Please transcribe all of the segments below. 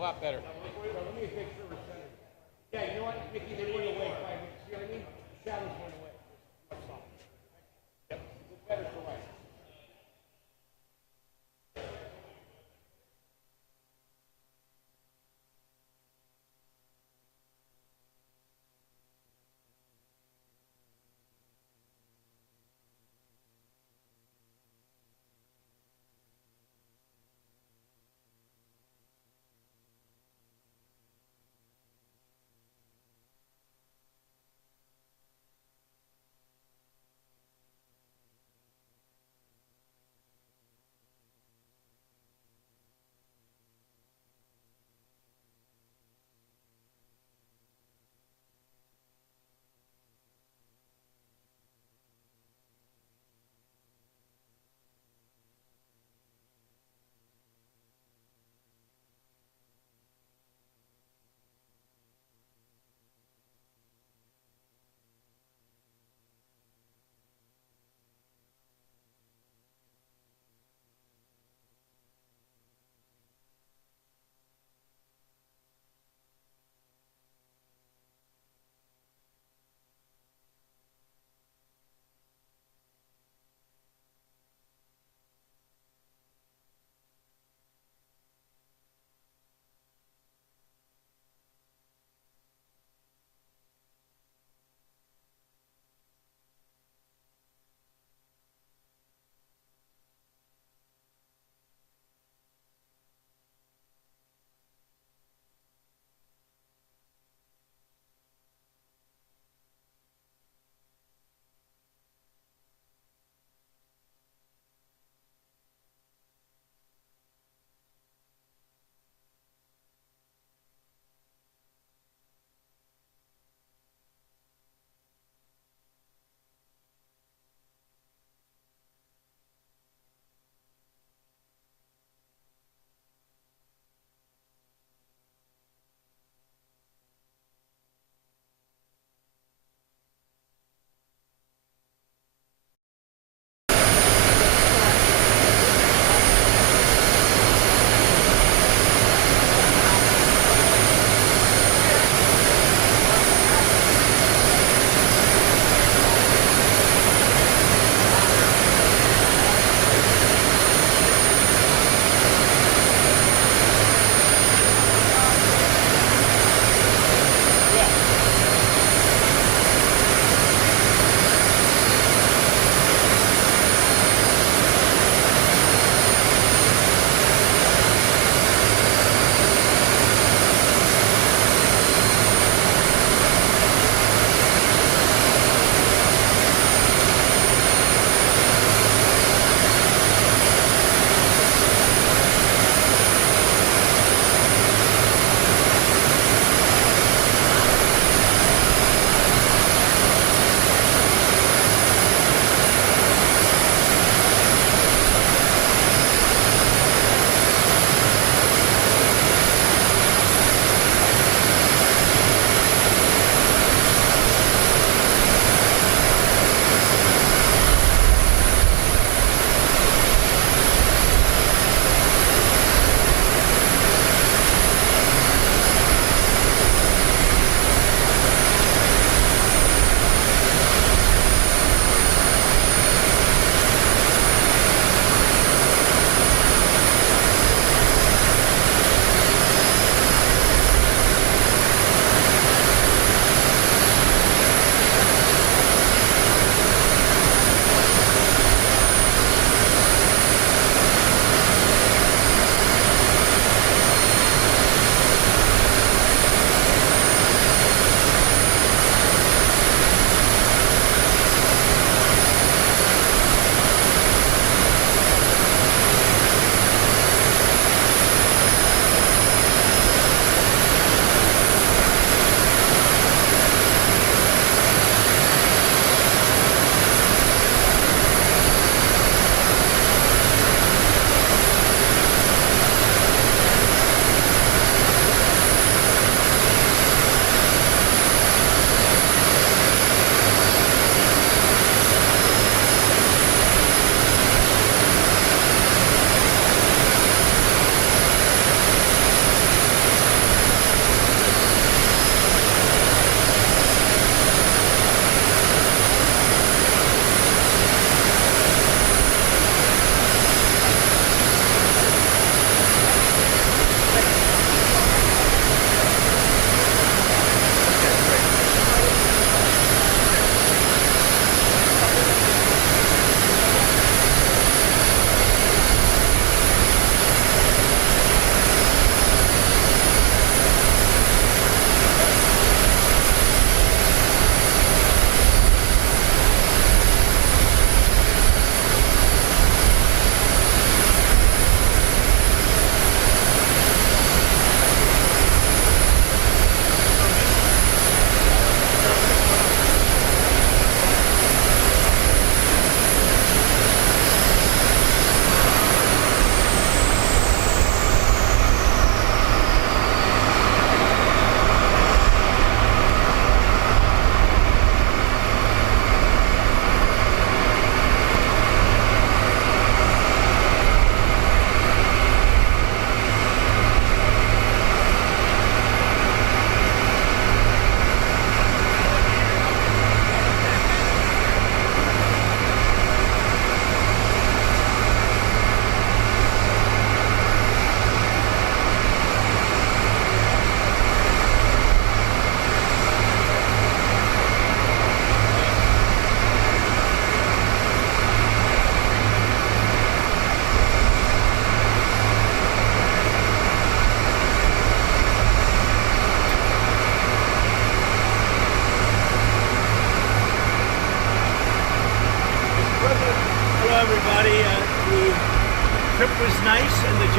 lot better. Let me make sure we're centered. Yeah, you know what, Mickey, they went away 5 minutes. See what I mean? Shadows went away. Yep. It's better for life.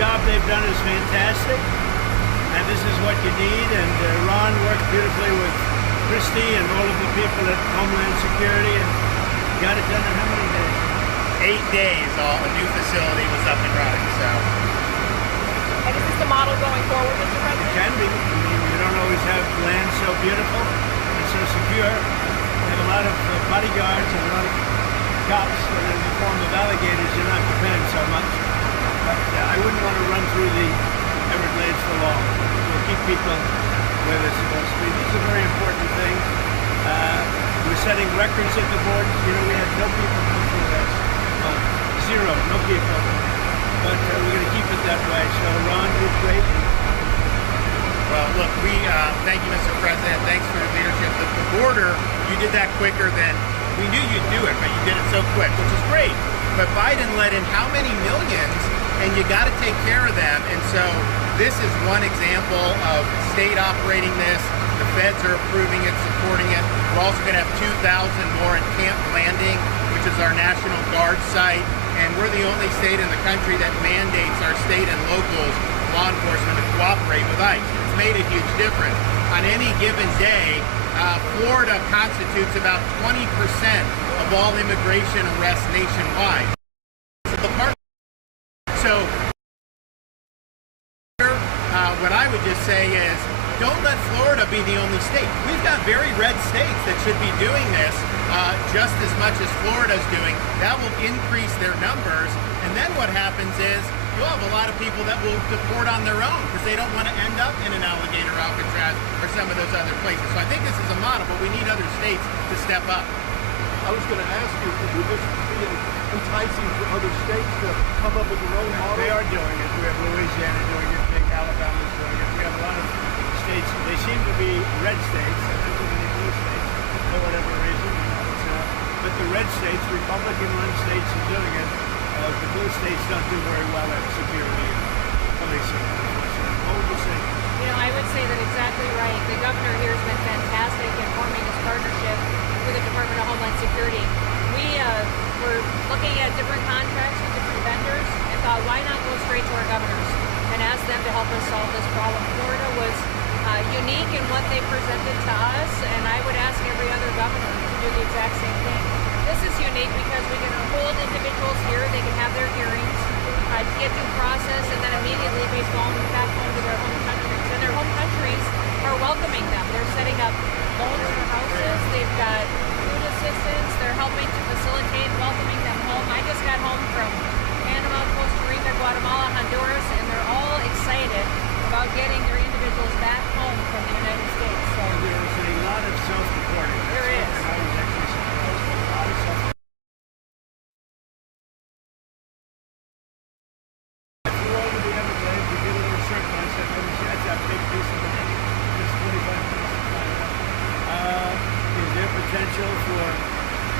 job they've done is fantastic, and this is what you need. And Ron worked beautifully with Christie and all of the people at Homeland Security and got it done in how many days? 8 days, a new facility was up and running, so. And is this the model going forward, Mr. President? It can be. I mean, you don't always have land so beautiful and so secure. We have a lot of bodyguards and a lot of cops, and in the form of alligators, you're not dependent so much. But I wouldn't want to run through the Everglades for long. We'll keep people where they're supposed to be. These are very important things. We're setting records at the board. You know, we had no people come through this. Zero, no people. But we're going to keep it that way. So Ron did great. Well, look, we thank you, Mr. President. Thanks for your leadership. The border, you did that quicker than we knew you'd do it, but you did it so quick, which is great. But Biden let in how many millions, and you got to take care of them. And so this is one example of state operating this. The feds are approving it, supporting it. We're also going to have 2,000 more at Camp Landing, which is our National Guard site. And we're the only state in the country that mandates our state and locals, law enforcement, to cooperate with ICE. It's made a huge difference. On any given day, Florida constitutes about 20% of all immigration arrests nationwide. So what I would just say is, don't let Florida be the only state. We've got very red states that should be doing this just as much as Florida's doing. That will increase their numbers. And then what happens is you'll have a lot of people that will deport on their own because they don't want to end up in an Alligator Alcatraz or some of those other places. So I think this is a model, but we need other states to step up. I was going to ask you, would this be enticing for other states to come up with their own model? They are doing it. We have Louisiana doing it. Big Alabama's doing it. We have a lot of states. They seem to be red states. There aren't too many blue states for whatever reason. But the red states, Republican-run states, are doing it. The blue states don't do very well at security and policing. What would you say? You know, I would say that exactly right. The governor here has been fantastic in forming this partnership with the Department of Homeland Security. We were looking at different contracts with different vendors and thought, why not go straight to our governors and ask them to help us solve this problem? Florida was unique in what they presented to us, and I would ask every other governor to do the exact same thing. This is unique because we can hold individuals here, they can have their hearings, get due process, and then immediately be flown back home to their home countries. And their home countries are welcoming them. They're setting up loans for houses, they've got food assistance, they're helping to facilitate welcoming them home. I just got home from Panama, Costa Rica, Guatemala, Honduras, and they're all excited about getting their individuals back home from the United States. So there's a lot of self-reporting. There is. And I was actually surprised with a lot of self-reporting. I flew over the Everglades, we did a little circle, I said, let me see, that's a big piece of land, just 25 minutes to fly it up. Is there potential for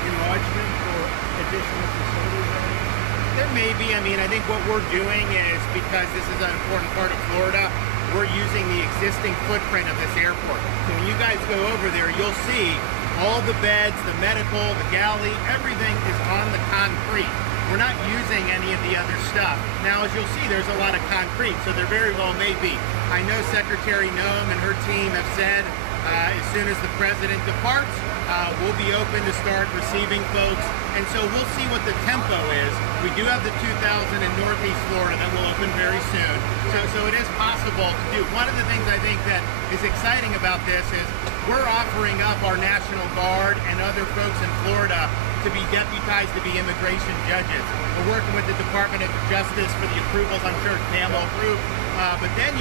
enlargement or additional facilities or anything? There may be. I mean, I think what we're doing is, because this is an important part of Florida, we're using the existing footprint of this airport. So when you guys go over there, you'll see all the beds, the medical, the galley, everything is on the concrete. We're not using any of the other stuff. Now, as you'll see, there's a lot of concrete, so there very well may be. I know Secretary Noem and her team have said as soon as the president departs, we'll be open to start receiving folks, and so we'll see what the tempo is. We do have the 2,000 in Northeast Florida that will open very soon, so it is possible to do. One of the things I think that is exciting about this is we're offering up our National Guard and other folks in Florida to be deputized to be immigration judges. We're working with the Department of Justice for the approvals. I'm sure Pam will approve. But then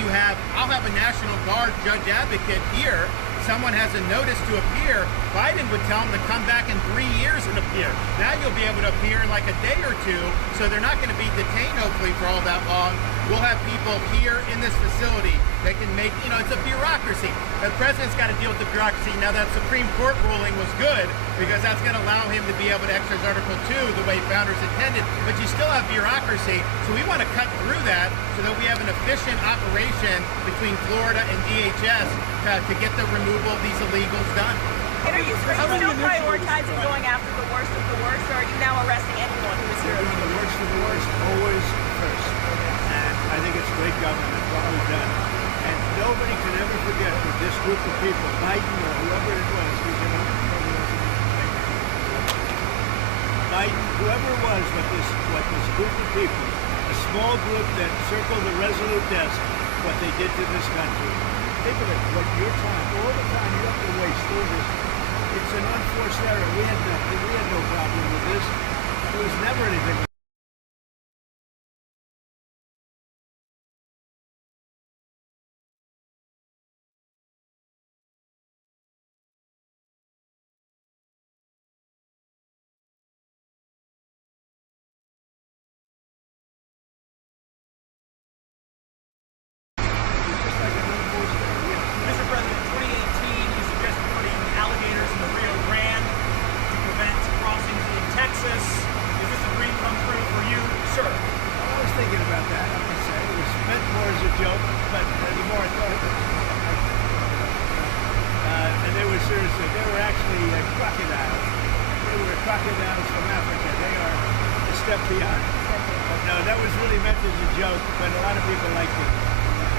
I'll have a National Guard judge advocate here. Someone has a notice to appear. Biden would tell them to come back in 3 years and appear. Now you'll be able to appear in like a day or two, so they're not going to be detained hopefully for all that long. We'll have people here in this facility that can make, it's a bureaucracy. The president's got to deal with the bureaucracy. Now that Supreme Court ruling was good because that's going to allow him to be able to exercise Article 2 the way founders intended, but you still have bureaucracy. So we want to cut through that so that we have an efficient operation between Florida and DHS to get the removal of these illegals done. And are you still prioritizing going after the worst of the worst, or are you now arresting anyone who is here? The worst of the worst, always first. And I think it's great government, what we've done. And nobody can ever forget that this group of people, Biden or whoever it was, Biden, whoever it was, what this group of people, a small group that circled the resolute desk, what they did to this country. Think of it, what your time, all the time you have to waste doing this. It's an unforced error. We had no problem with this. There was never anything. Mr. President, in 2018, you suggested putting alligators in the Rio Grande to prevent crossings in Texas. Is this a dream come true for you, sir? I was thinking about that. I would say it was meant more as a joke, but the more I thought of it, and they were seriously, they were actually crocodiles. They were crocodiles from Africa. They are a step beyond. But no, that was really meant as a joke, but a lot of people liked it.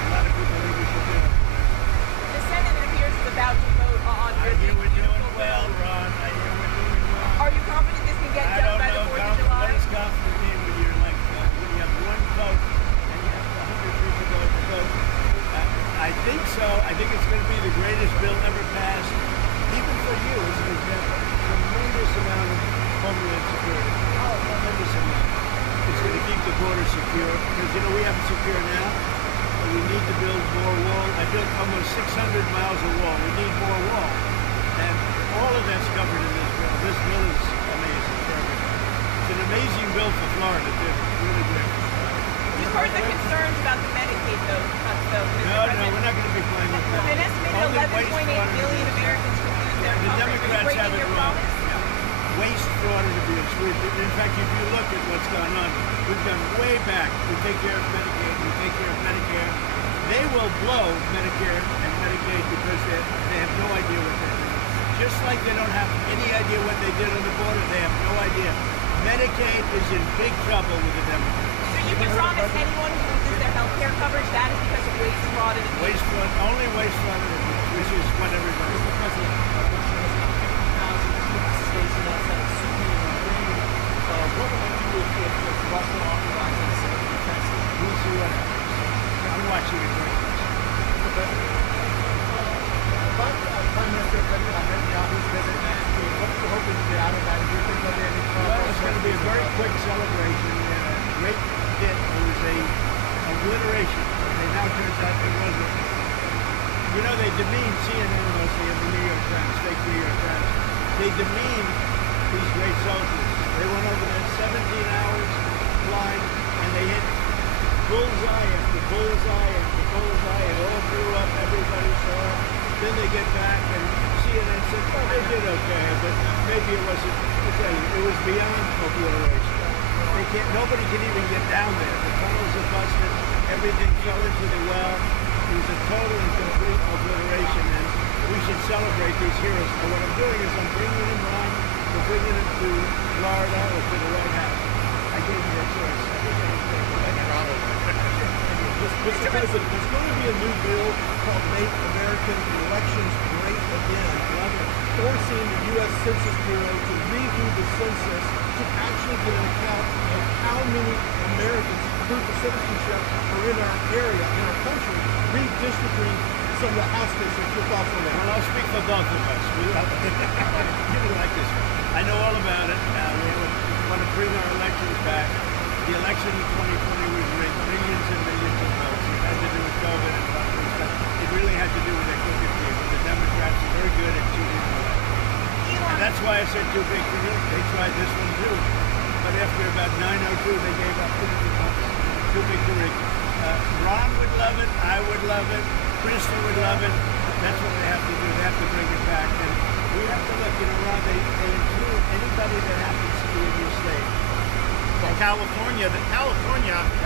A lot of people think we should do it. The Senate, it appears, is about to vote on I your hear we're doing beautiful well, bill. Ron. I hear we're doing well. Are you confident this can get I done don't by the know. 4th of July? What does confident mean when you're like, when you have one vote and you have 100 people going to vote? I think so. I think it's going to be the greatest bill ever passed, even for you, as an example. Tremendous amount of homeland security. Oh, tremendous amount. It's going to keep the border secure because, you know, we have it secure now. But we need to build more wall. I built almost 600 miles of wall. We need more wall. And all of that's covered in this bill. This bill is amazing for everybody. It's an amazing bill for Florida, too. Really great. You've heard the concerns about the Medicaid, though, Mr. No, President. we're not going to be playing with that. An estimated Only 11.8 million Americans could lose their The coverage. Are you Democrats have breaking it your wrong. promise? Waste, fraud, and abuse. In fact, if you look at what's gone on, we've gone way back. We take care of Medicaid, we take care of Medicare. They will blow Medicare and Medicaid because they have no idea what they're doing. Just like they don't have any idea what they did on the border, they have no idea. Medicaid is in big trouble with the Democrats. So you can promise anyone who loses their health care coverage that is because of waste, fraud, and abuse? Waste, fraud, only waste, fraud, and abuse, which is what everybody Mr. President, Russia has now 50,000 stations outside of Sudan. What would you do if Russia authorizes defenses? We'll see what happens. I'm watching it very closely. Prime Minister Netanyahu's visit next week. What are you hoping to get out of that? Do you think there'll be any Well, it's going to be a very quick celebration. Great hit. It was a obliteration. And now it turns out it wasn't. You know, they demean CNN mostly and the New York Times, fake New York Times. They demean these great soldiers. They went over there 17 hours flying, and they hit bullseye after bullseye after bullseye. It all blew up. Everybody saw it. Then they get back, and CNN said, "Oh, they did okay, but maybe it wasn't." I'll tell you, it was beyond obliteration. They can't. Nobody can even get down there. The tunnels are busted. Everything fell into the well. It was a total and complete obliteration, and we should celebrate these heroes. And what I'm doing is I'm bringing them on. We're bringing them to Florida or to the White House. I gave you a choice. Mr. President, there's going to be a new bill called Make American Elections Great Again, forcing the U.S. Census Bureau to redo the census to actually get an account of how many Americans, proof of citizenship, are in our area, in our country, redistricting some of the House districts. Your thoughts on that? Well, I'll speak for both of us. You didn't like this one. I know all about it. We want to bring our elections back. The election in 2020 was rigged. Millions and millions of votes. It had to do with COVID and other stuff. It really had to do with their crooked people. The Democrats are very good at cheating the election. And that's why I said too big for you. They tried this one too. But after about 9:02, they gave up. Too big to rig. Ron would love it. I would love it. Christie would love it. That's what they have to do. They have to bring it back. And we have to look, Ron, they include anybody that happens to be in your state. California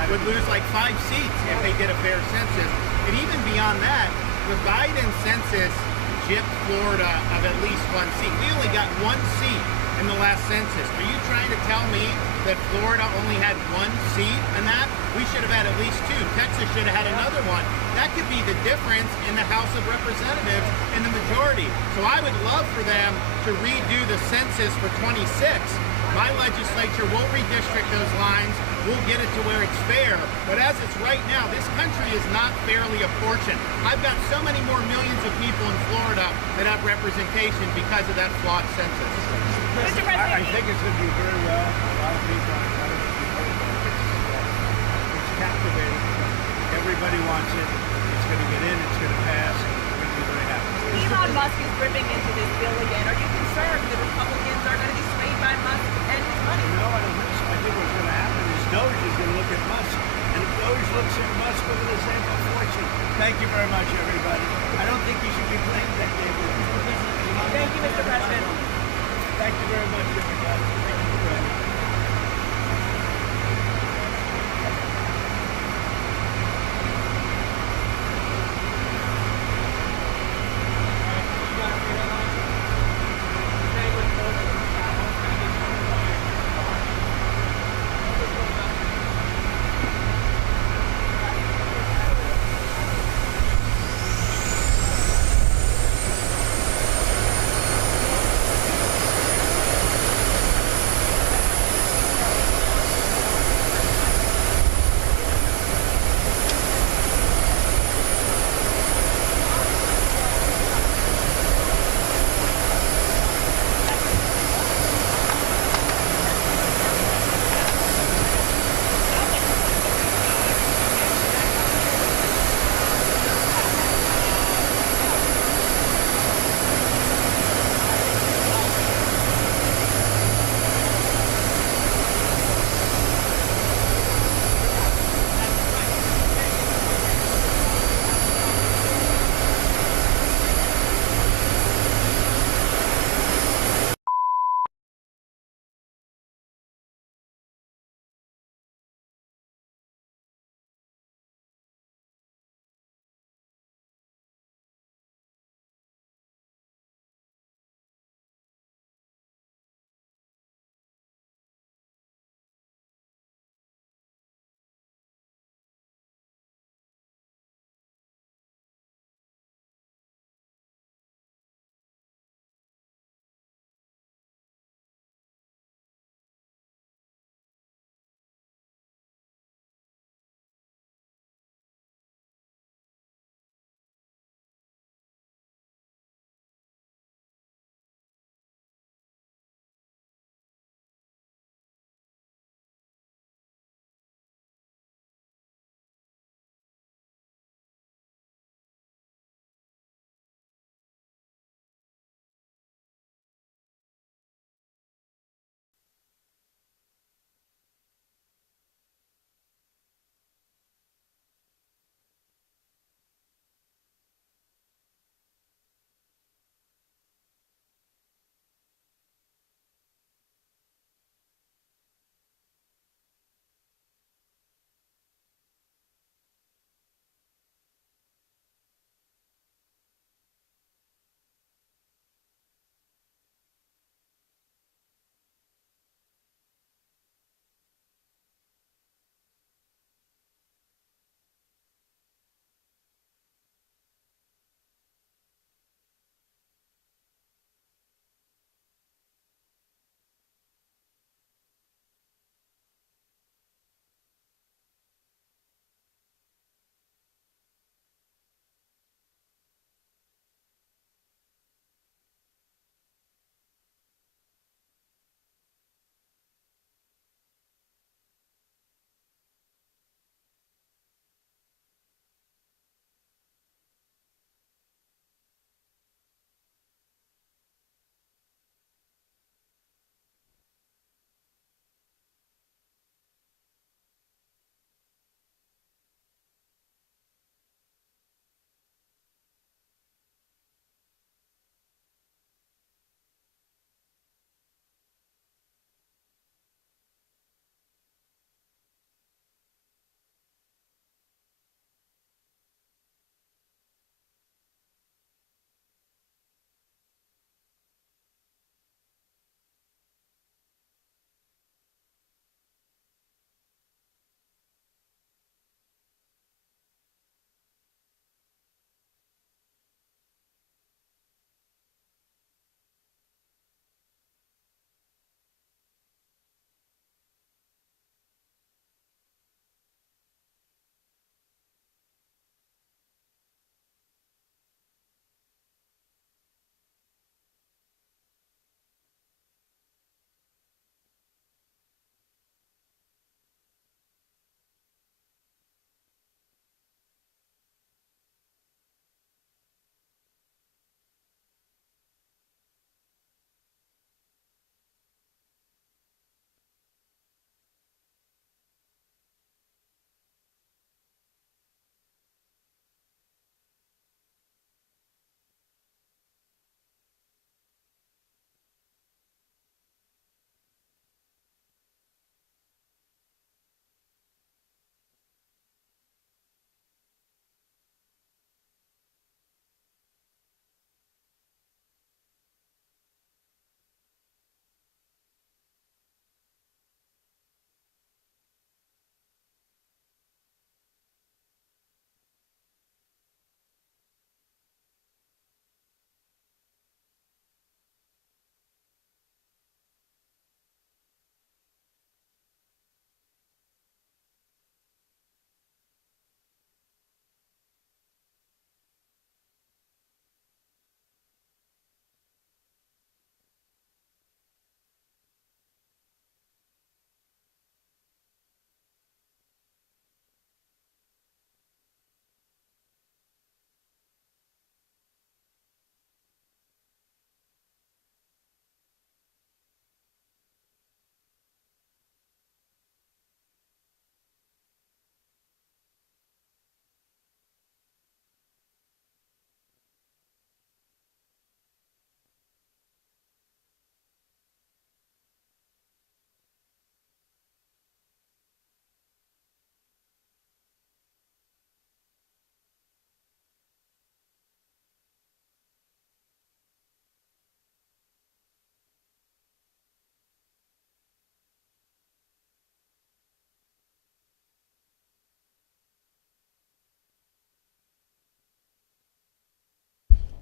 would lose like 5 seats if they did a fair census. And even beyond that, the Biden census gypped Florida of at least one seat. We only got one seat in the last census. Are you trying to tell me that Florida only had one seat in that? We should have had at least two. Texas should have had another one. That could be the difference in the House of Representatives in the majority. So I would love for them to redo the census for 26. My legislature will redistrict those lines. We'll get it to where it's fair. But as it's right now, this country is not fairly apportioned. I've got so many more millions of people in Florida that have representation because of that flawed census. Mr. President, I think it's going to do very well. A lot of people, it's captivating. Everybody wants it. It's going to get in. It's going to pass. And we're going to be very happy. Elon Musk is ripping into this bill again. Are you concerned the Republicans are going to be swayed by Musk and his money? No, I don't think so. I think what's going to happen is Doge is going to look at Musk. And if Doge looks at Musk, we're going to say, "Oh, fortune." Thank you very much, everybody. I don't think you should be playing that game with me. Thank you, Mr. President. Thank you very much, everybody. Thank you for joining.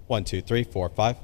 1, 2, 3, 4, 5.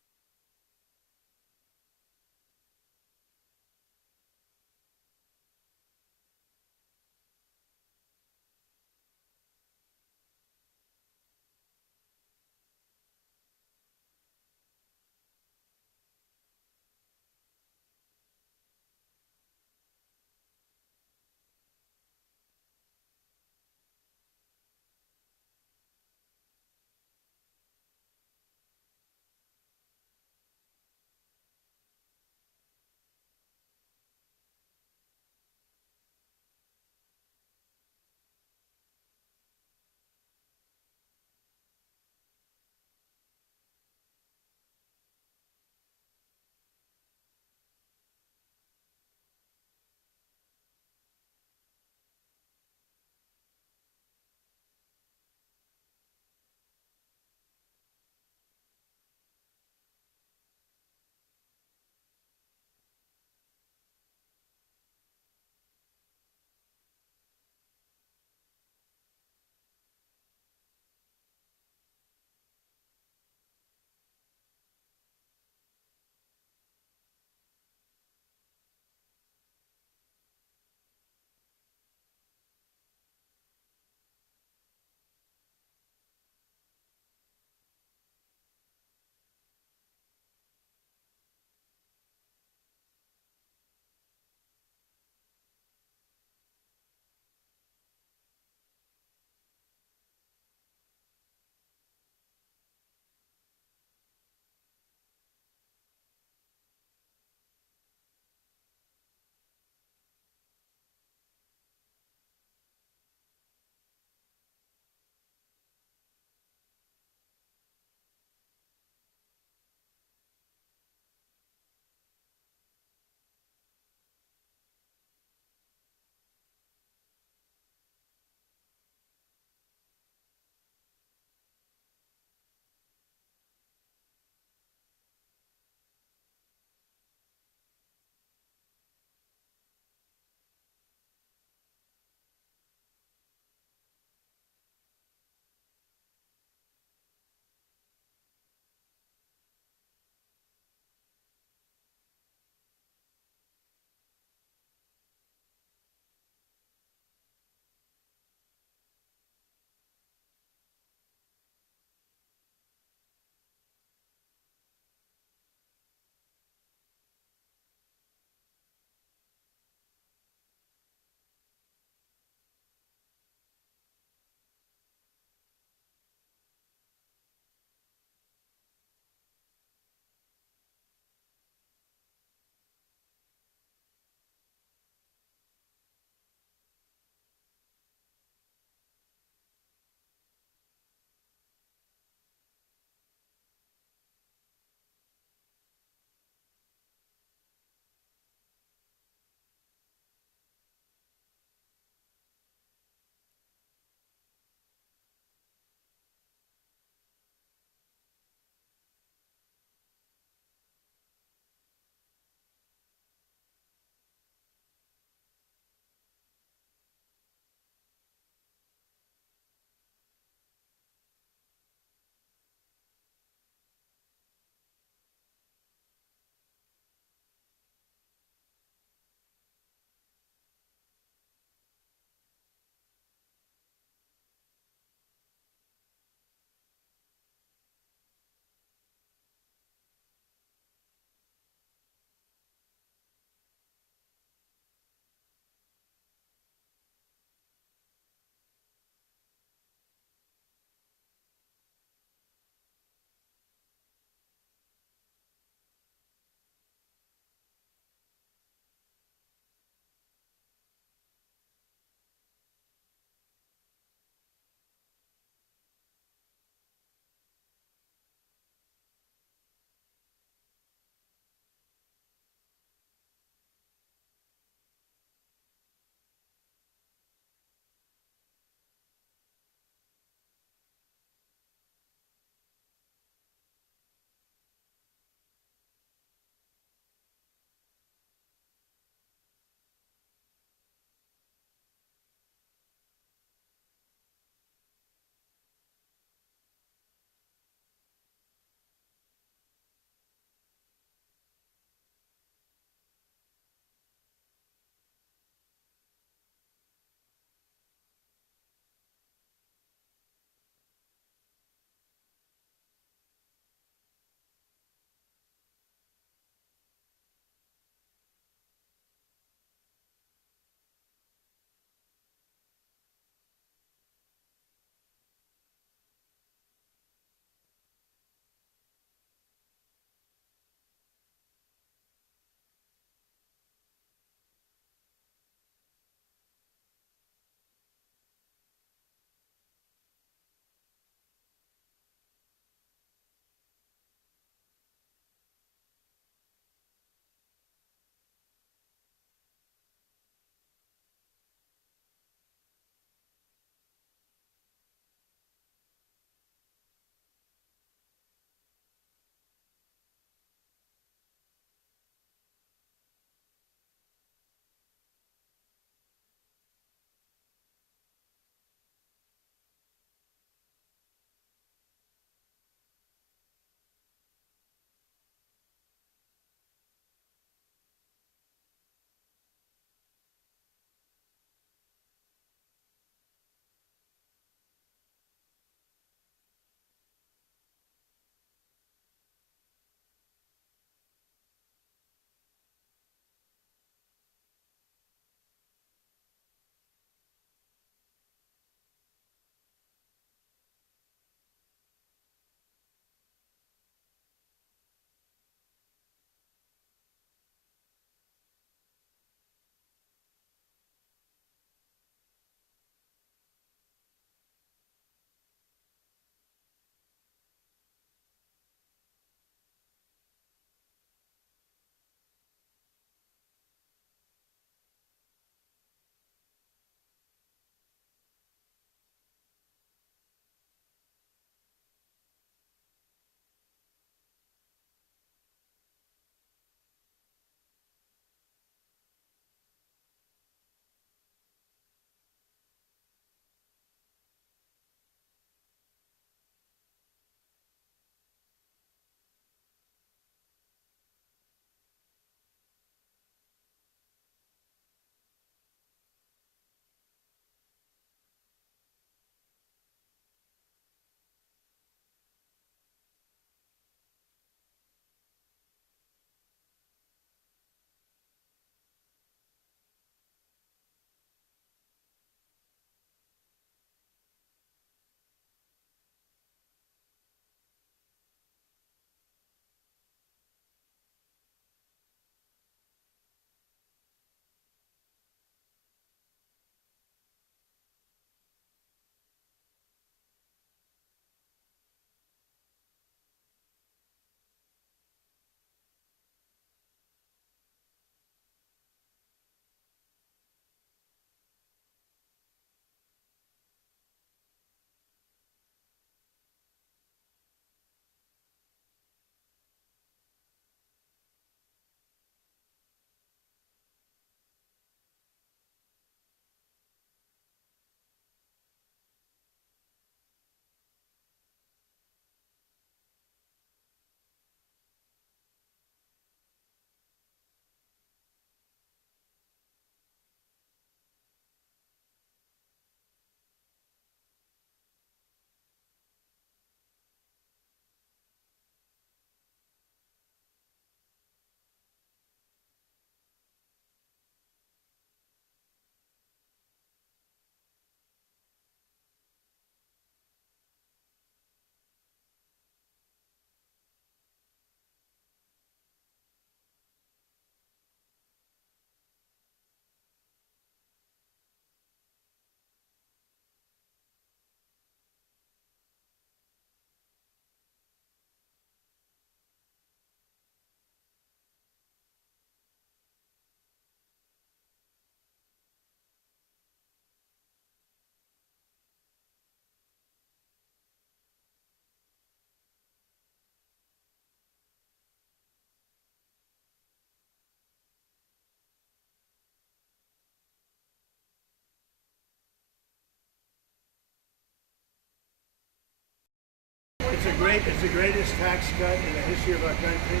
It's the greatest tax cut in the history of our country,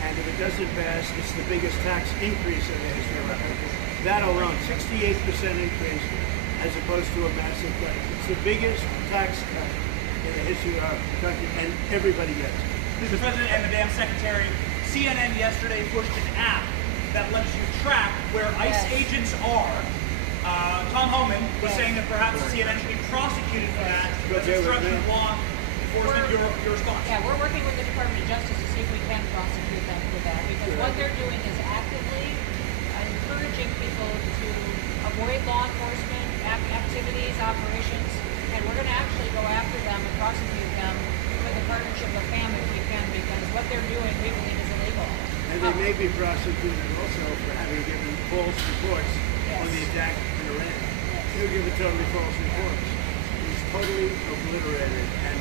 and if it doesn't pass, it's the biggest tax increase in the history of our country. That alone, 68% increase, as opposed to a massive cut. It's the biggest tax cut in the history of our country, and everybody gets it. Mr. President and Madam Secretary, CNN yesterday pushed an app that lets you track where ICE agents are. Tom Homan was saying that perhaps CNN should be prosecuted for that. What's obstruction of law enforcement? Your response? Yeah, we're working with the Department of Justice to see if we can prosecute them for that, because what they're doing is actively encouraging people to avoid law enforcement activities, operations, and we're going to actually go after them and prosecute them with a partnership of FAM if we can, because what they're doing we believe is illegal. And they may be prosecuted also for having given false reports on the attack in Iran. They'll give totally false reports. It's totally obliterated, and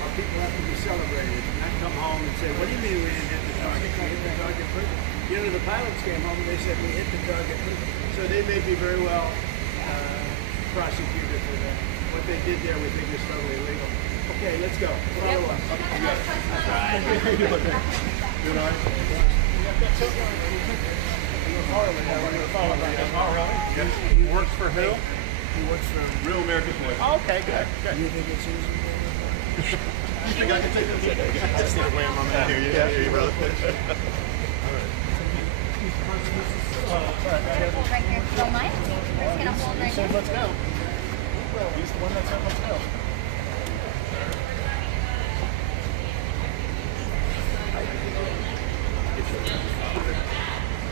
our people have to be celebrated, not come home and say, what do you mean we didn't hit the target? We hit the target perfect. You know, the pilots came home and they said we hit the target perfect. So they may be very well prosecuted for that. What they did there we think is totally illegal. Okay, let's go. Follow us. Good eye. He works for who? He works for Real American Boy. Oh, okay, good. You think it's easy? You think I can take this? I just need to wham on that. I hear you, brother. Right here, if you don't mind. We're just gonna hold right here. Let's go. He's the one that said let's go.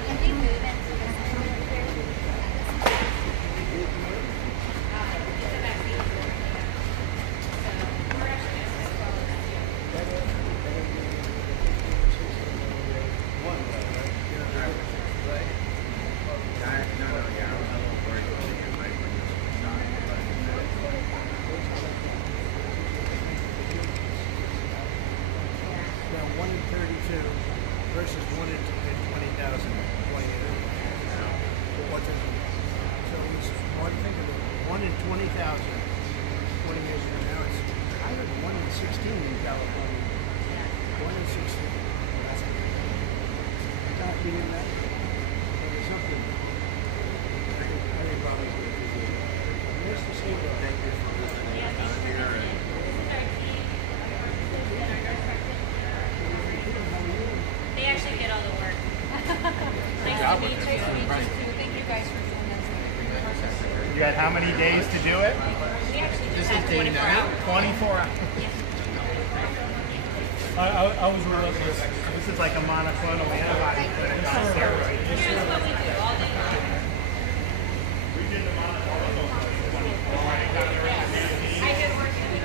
Can we move it? Now 1 in 32 versus 1 in 20,000. What does it? So it's one thing of it. 1 in 20,000 20 years ago. Now it's higher than 1 in 16 in California. 1 in 16. Not being that. There's something. I think probably good. Where's the scapegoat? Thank you for listening. They actually did all the work. Nice to meet you. Thank you guys for doing this. You got how many days to do it? We actually This just is had day 24 9. hours. 24 hours. I was reluctant. This is like a monoclonal antibody put on steroids. Here's what we do all day long. I did work in it.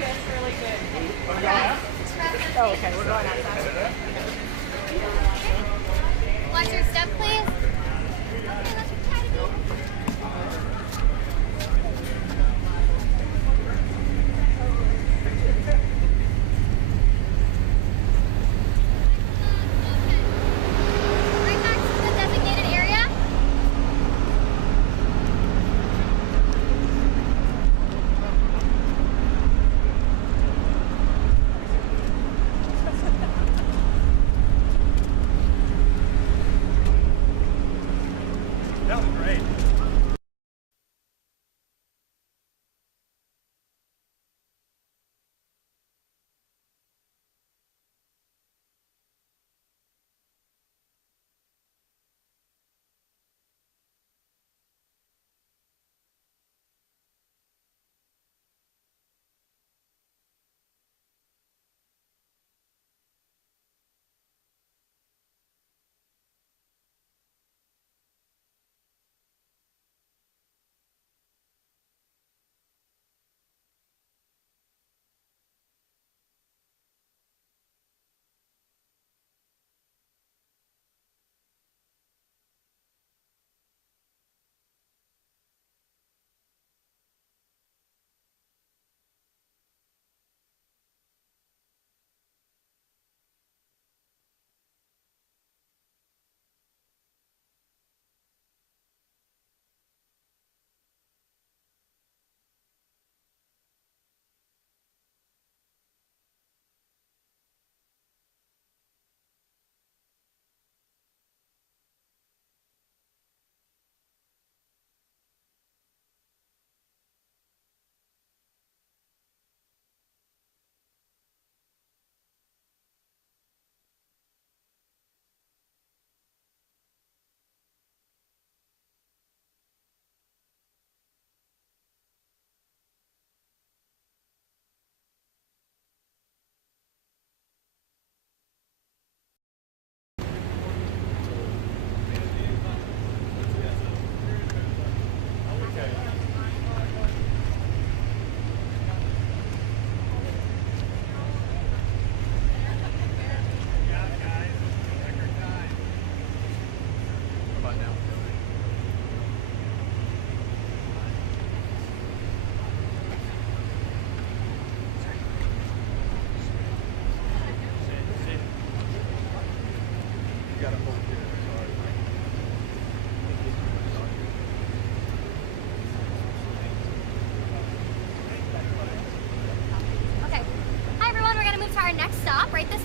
That's really good. Oh, okay, we're going outside. Watch your step, please. Okay, let's try to be. Right back to the designated area. That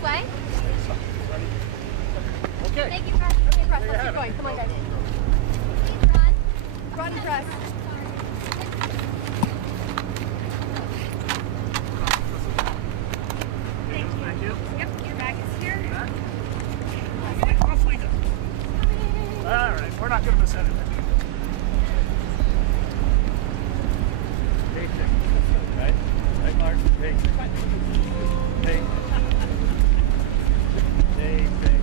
way. Okay. Thank you, press. Okay, press. Let's keep going. Come on, guys. Please run. Run and press. Thank you. Yep, your bag is here. Off we go. All right, we're not going to miss anything. Right? Right, Mark? Hey. Hey. Hey, hey.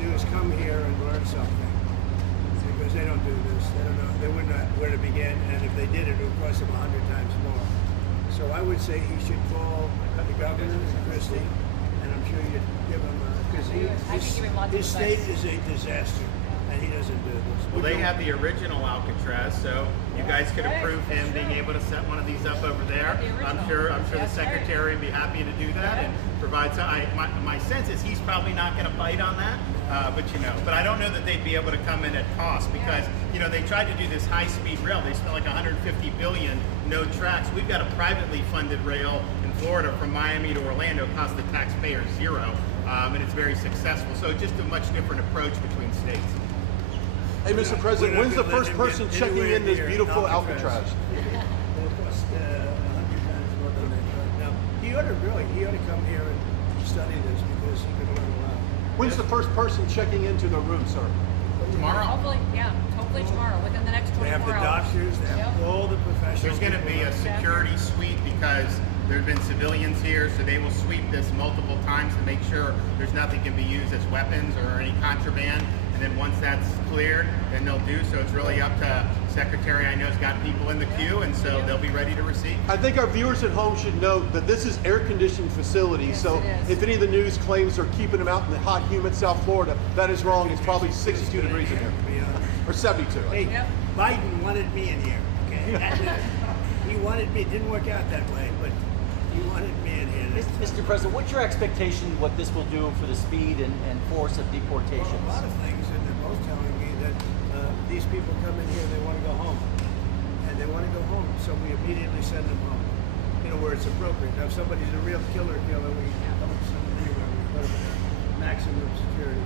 do is come here and learn something. Because they don't do this. They don't know. They wouldn't know where to begin, and if they did, it would cost them 100 times more. So I would say he should call the governor and Christie, and I'm sure you'd give him because his state is a disaster, and he doesn't do this. Well, they have the original Alcatraz, so you guys could approve him being able to set one of these up over there. I'm sure the secretary would be happy to do that and provide some. My sense is he's probably not going to bite on that. But I don't know that they'd be able to come in at cost because, they tried to do this high-speed rail. They spent like $150 billion, no tracks. We've got a privately funded rail in Florida from Miami to Orlando, cost the taxpayers $0, and it's very successful. So just a much different approach between states. Hey, Mr. President, when's the first person checking in this beautiful Alcatraz? It'll cost 100 times more than that. Now, he ought to come here and study this because he could learn a lot. When's the first person checking into the room, sir? Tomorrow? Hopefully tomorrow, within the next 24 hours. They have the doctors, they have all the professionals. There's going to be a security sweep because there have been civilians here, so they will sweep this multiple times to make sure there's nothing can be used as weapons or any contraband. And then once that's cleared, then they'll do. So it's really up to Secretary. I know has got people in the queue, and so they'll be ready to receive. I think our viewers at home should know that this is air-conditioned facility. Yes, so if any of the news claims they're keeping them out in the hot, humid South Florida, that is wrong. It's probably 62 degrees in here, or 72. Hey, Biden wanted me in here. Okay, he wanted me. It didn't work out that way, but he wanted me in here. Mr. President, what's your expectation what this will do for the speed and force of deportations? Well, a lot of things, and they're both telling me that these people come in here, they want to go home. And they want to go home, so we immediately send them home, where it's appropriate. Now, if somebody's a real killer, we don't send them anywhere. We put them in maximum security.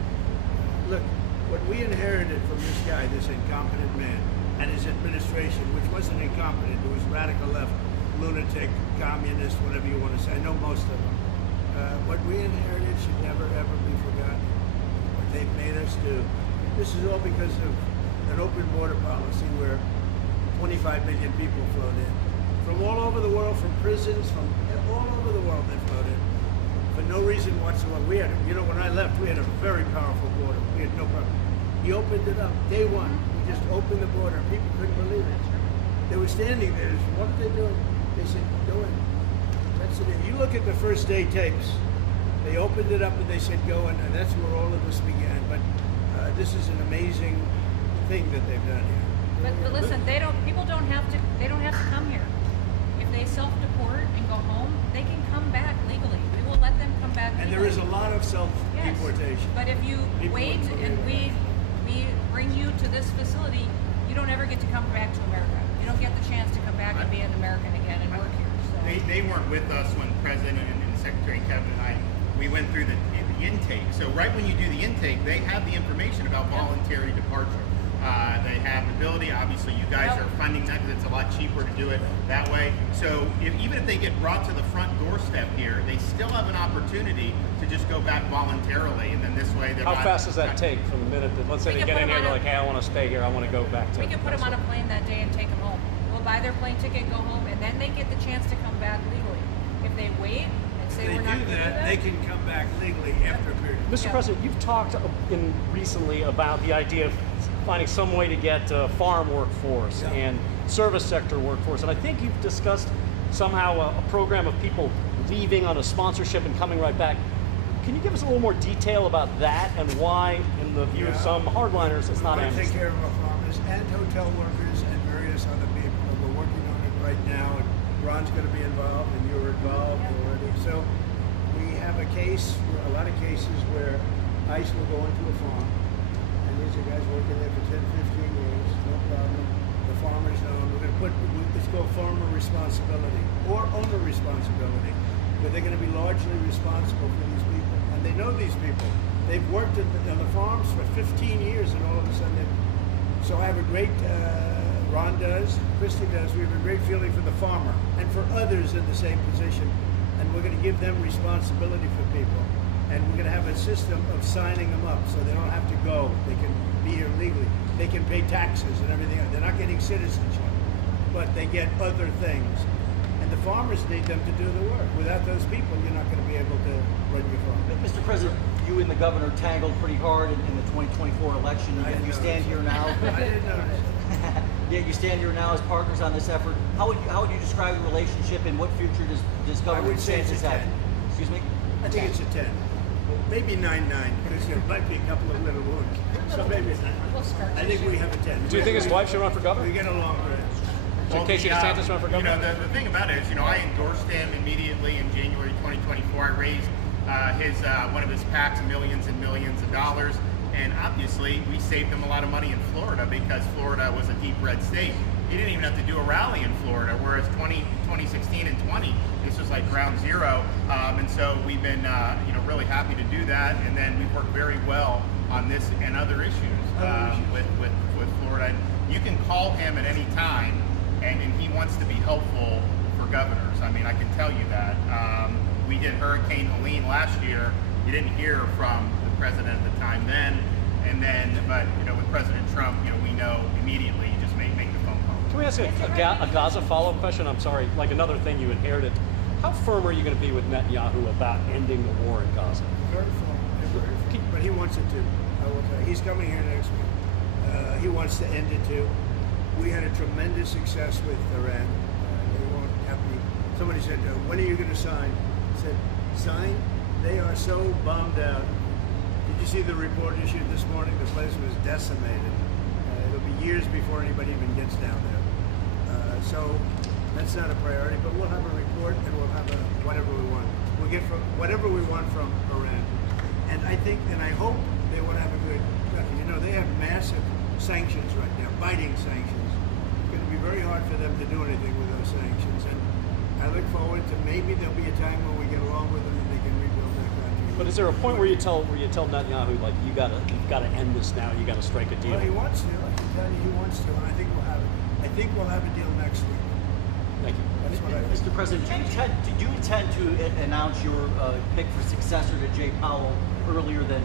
Look, what we inherited from this guy, this incompetent man, and his administration, which wasn't incompetent, it was radical left, lunatic, communist, whatever you want to say. I know most of them. What we inherited should never, ever be forgotten. What they've made us do. This is all because of an open border policy where 25 million people flowed in. From all over the world, from prisons, from all over the world they flowed in. For no reason whatsoever. We had, when I left, we had a very powerful border. We had no problem. He opened it up. Day one, we just opened the border. People couldn't believe it. They were standing there. What are they doing? They said, go in. That's it. If you look at the first day tapes, they opened it up and they said, go in. And that's where all of this began. But this is an amazing thing that they've done here. But listen, people don't have to come here. If they self-deport and go home, they can come back legally. We will let them come back legally. And there is a lot of self-deportation. Yes. But if you wait and we bring you to this facility, you don't ever get to come back to America. You don't get the chance to come back and be an American again and work here. So. They weren't with us when the President and Secretary Kevin and we went through the intake. So right when you do the intake, they have the information about voluntary departure. They have the ability. Obviously, you guys are funding that because it's a lot cheaper to do it that way. So even if they get brought to the front doorstep here, they still have an opportunity to just go back voluntarily, and then this way they're How fast does that take from the minute that, let's say they get in here, they're like, hey, I want to stay here, I want to go back to... We can put them on a plane that day and take them home. We'll buy their plane ticket, go home, and then they get the chance to come back legally. If they wait and say we're not going to do that, they can come back legally after a period. Mr. President, you've talked recently about the idea of finding some way to get farm workforce and service sector workforce, and I think you've discussed somehow a program of people leaving on a sponsorship and coming right back. Can you give us a little more detail about that and why, in the view of some hardliners, it's not amnesty? We take care of our farmers and hotel workers and various other people. We're working on it right now, and Ron's going to be involved, and you're involved already. So we have a lot of cases where ICE will go into a farm, and these are guys working there for 10, 15 years, no problem. The farmers know them. We're going to put, it's called farmer responsibility or owner responsibility, but they're going to be largely responsible for these people. And they know these people. They've worked on the farms for 15 years, and all of a sudden so I have a great, Ron does, Christy does, we have a great feeling for the farmer and for others in the same position. And we're going to give them responsibility for people. And we're going to have a system of signing them up so they don't have to go. They can be here legally. They can pay taxes and everything else. They're not getting citizenship, but they get other things. And the farmers need them to do the work. Without those people, you're not going to be able to run your farm. Mr. President, you and the governor tangled pretty hard in the 2024 election. I didn't You stand here now. I didn't notice. Yeah, you stand here now as partners on this effort. How would you describe the relationship, and what future does I Governor would say it's DeSantis a have? 10. Excuse me? I think it's a 10. Maybe 9-9, because there might be a couple of little wounds. So maybe it's 9. I think we have a 10. Do you think his wife should run for governor? We get along great. Should Casey DeSantis run for governor? The thing about it is, I endorsed him immediately in January 2024. I raised one of his PACs millions and millions of dollars, and obviously we saved him a lot of money in Florida because Florida was a deep red state. He didn't even have to do a rally in Florida, whereas 2016 and 20, this was like ground zero, and so we've been really happy to do that, and then we've worked very well on this and other issues with Florida. You can call him at any time, and he wants to be helpful for governors. I mean, I can tell you that. We did Hurricane Helene last year. You didn't hear from the president at the time then, but with President Trump, we know immediately. You just make the phone call. Can we ask a Gaza follow-up question? I'm sorry, like another thing you inherited. How firm are you going to be with Netanyahu about ending the war in Gaza? Very firm. But he wants it to. I will tell you. He's coming here next week. He wants to end it too. We had a tremendous success with Iran. They won't have me. Somebody said, when are you going to sign? I said, sign? They are so bombed out. Did you see the report issued this morning? The place was decimated. It'll be years before anybody even gets down there. So that's not a priority, but we'll have a report and we'll have whatever we want. We'll get from whatever we want from Iran. And I think, and I hope they will have a good country. They have massive sanctions right now, biting sanctions. It's going to be very hard for them to do anything with those sanctions. And I look forward to maybe there'll be a time when we get along with them and they can rebuild their country. But is there a point where you tell Netanyahu, like, you've got to end this now, you got to strike a deal? Well, he wants to. I can tell you he wants to, and I think we'll have it. I think we'll have a deal next week. Thank you. That's what I think. Mr. President, do you intend to announce your pick for successor to Jay Powell earlier than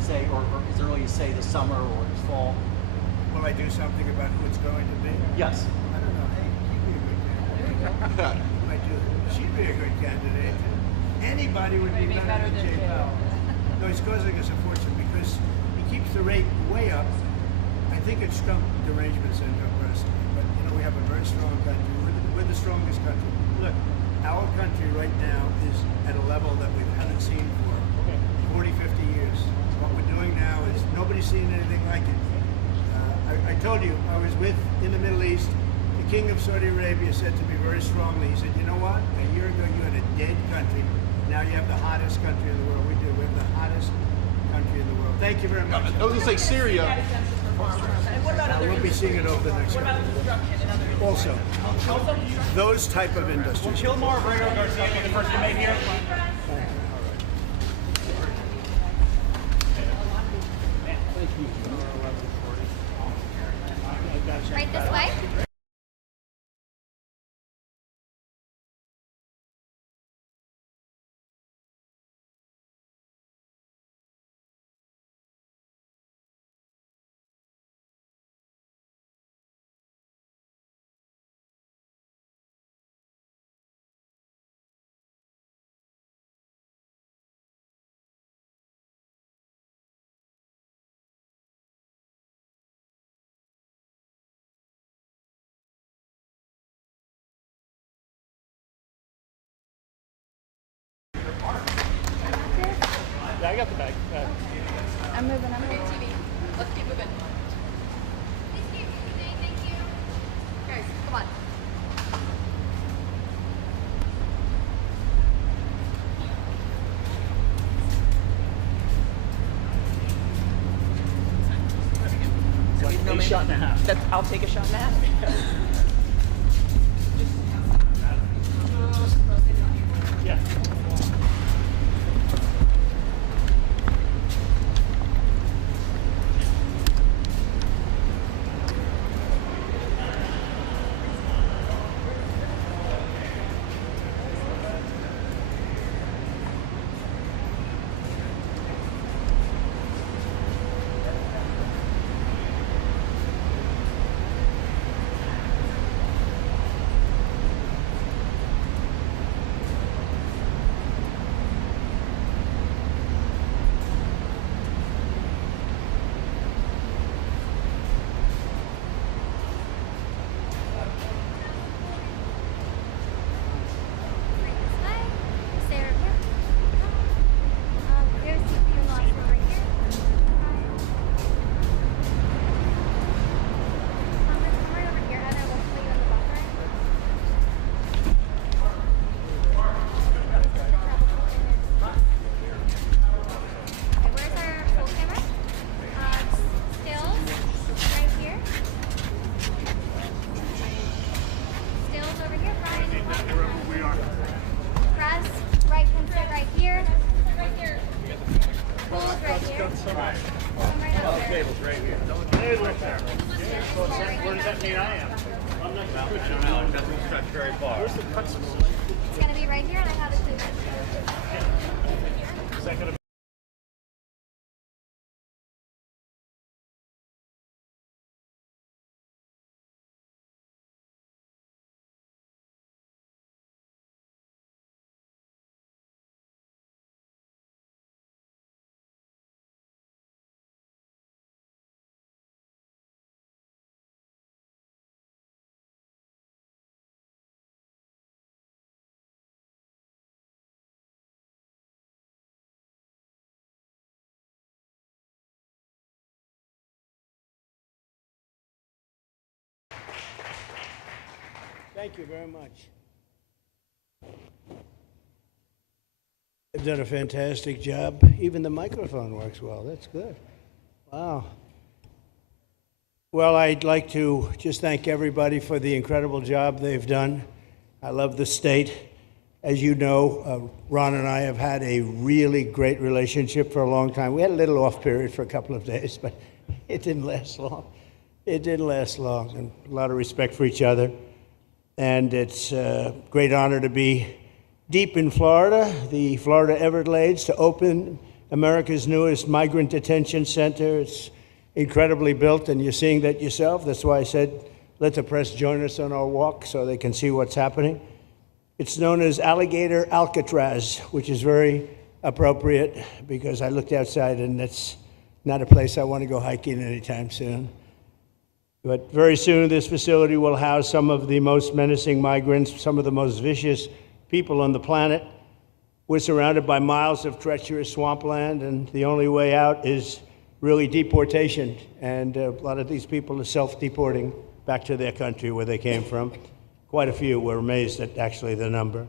say, or as early as say the summer or this fall? Will I do something about who it's going to be? Yes. I don't know. Hey, she'd be a good candidate. Might do. She'd be a good candidate. Anybody would be better than Jay Powell. No, he's causing us a fortune because he keeps the rate way up. I think it's stumped derangement syndrome personally, but we have a very strong country. We're the strongest country. Look, our country right now is at a level that we haven't seen for 40, 50 years. What we're doing now is nobody's seen anything like it. I told you, I was in the Middle East. The King of Saudi Arabia said to me very strongly, he said, you know what? A year ago you had a dead country. Now you have the hottest country in the world. We do. We have the hottest country in the world. Thank you very much. I was going to say Syria. And what about other We'll be seeing it over the next What about construction and other Also, those type of industries. Kilmar, Brego, Garcia, the first debate here. Right this way? Yeah, I got the bag. I'm moving. TV. Let's keep moving. Thank you. Guys, come on. A shot and a half. I'll take a shot and a half. Yeah. table's right here. Hey, look there. Where does that mean I am? I'm not I don't know. It doesn't stretch very far. Where's the cuts? It's gonna be right here, and I have a key. Is that gonna be? Thank you very much. They've done a fantastic job. Even the microphone works well. That's good. Wow. Well, I'd like to just thank everybody for the incredible job they've done. I love the state. As you know, Ron and I have had a really great relationship for a long time. We had a little off period for a couple of days, but it didn't last long. It didn't last long, and a lot of respect for each other. And it's a great honor to be deep in Florida, the Florida Everglades, to open America's newest migrant detention center. It's incredibly built, and you're seeing that yourself. That's why I said, let the press join us on our walk so they can see what's happening. It's known as Alligator Alcatraz, which is very appropriate because I looked outside and that's not a place I want to go hiking anytime soon. But very soon, this facility will house some of the most menacing migrants, some of the most vicious people on the planet. We're surrounded by miles of treacherous swampland, and the only way out is really deportation. And a lot of these people are self-deporting back to their country where they came from. Quite a few. We're amazed at actually the number.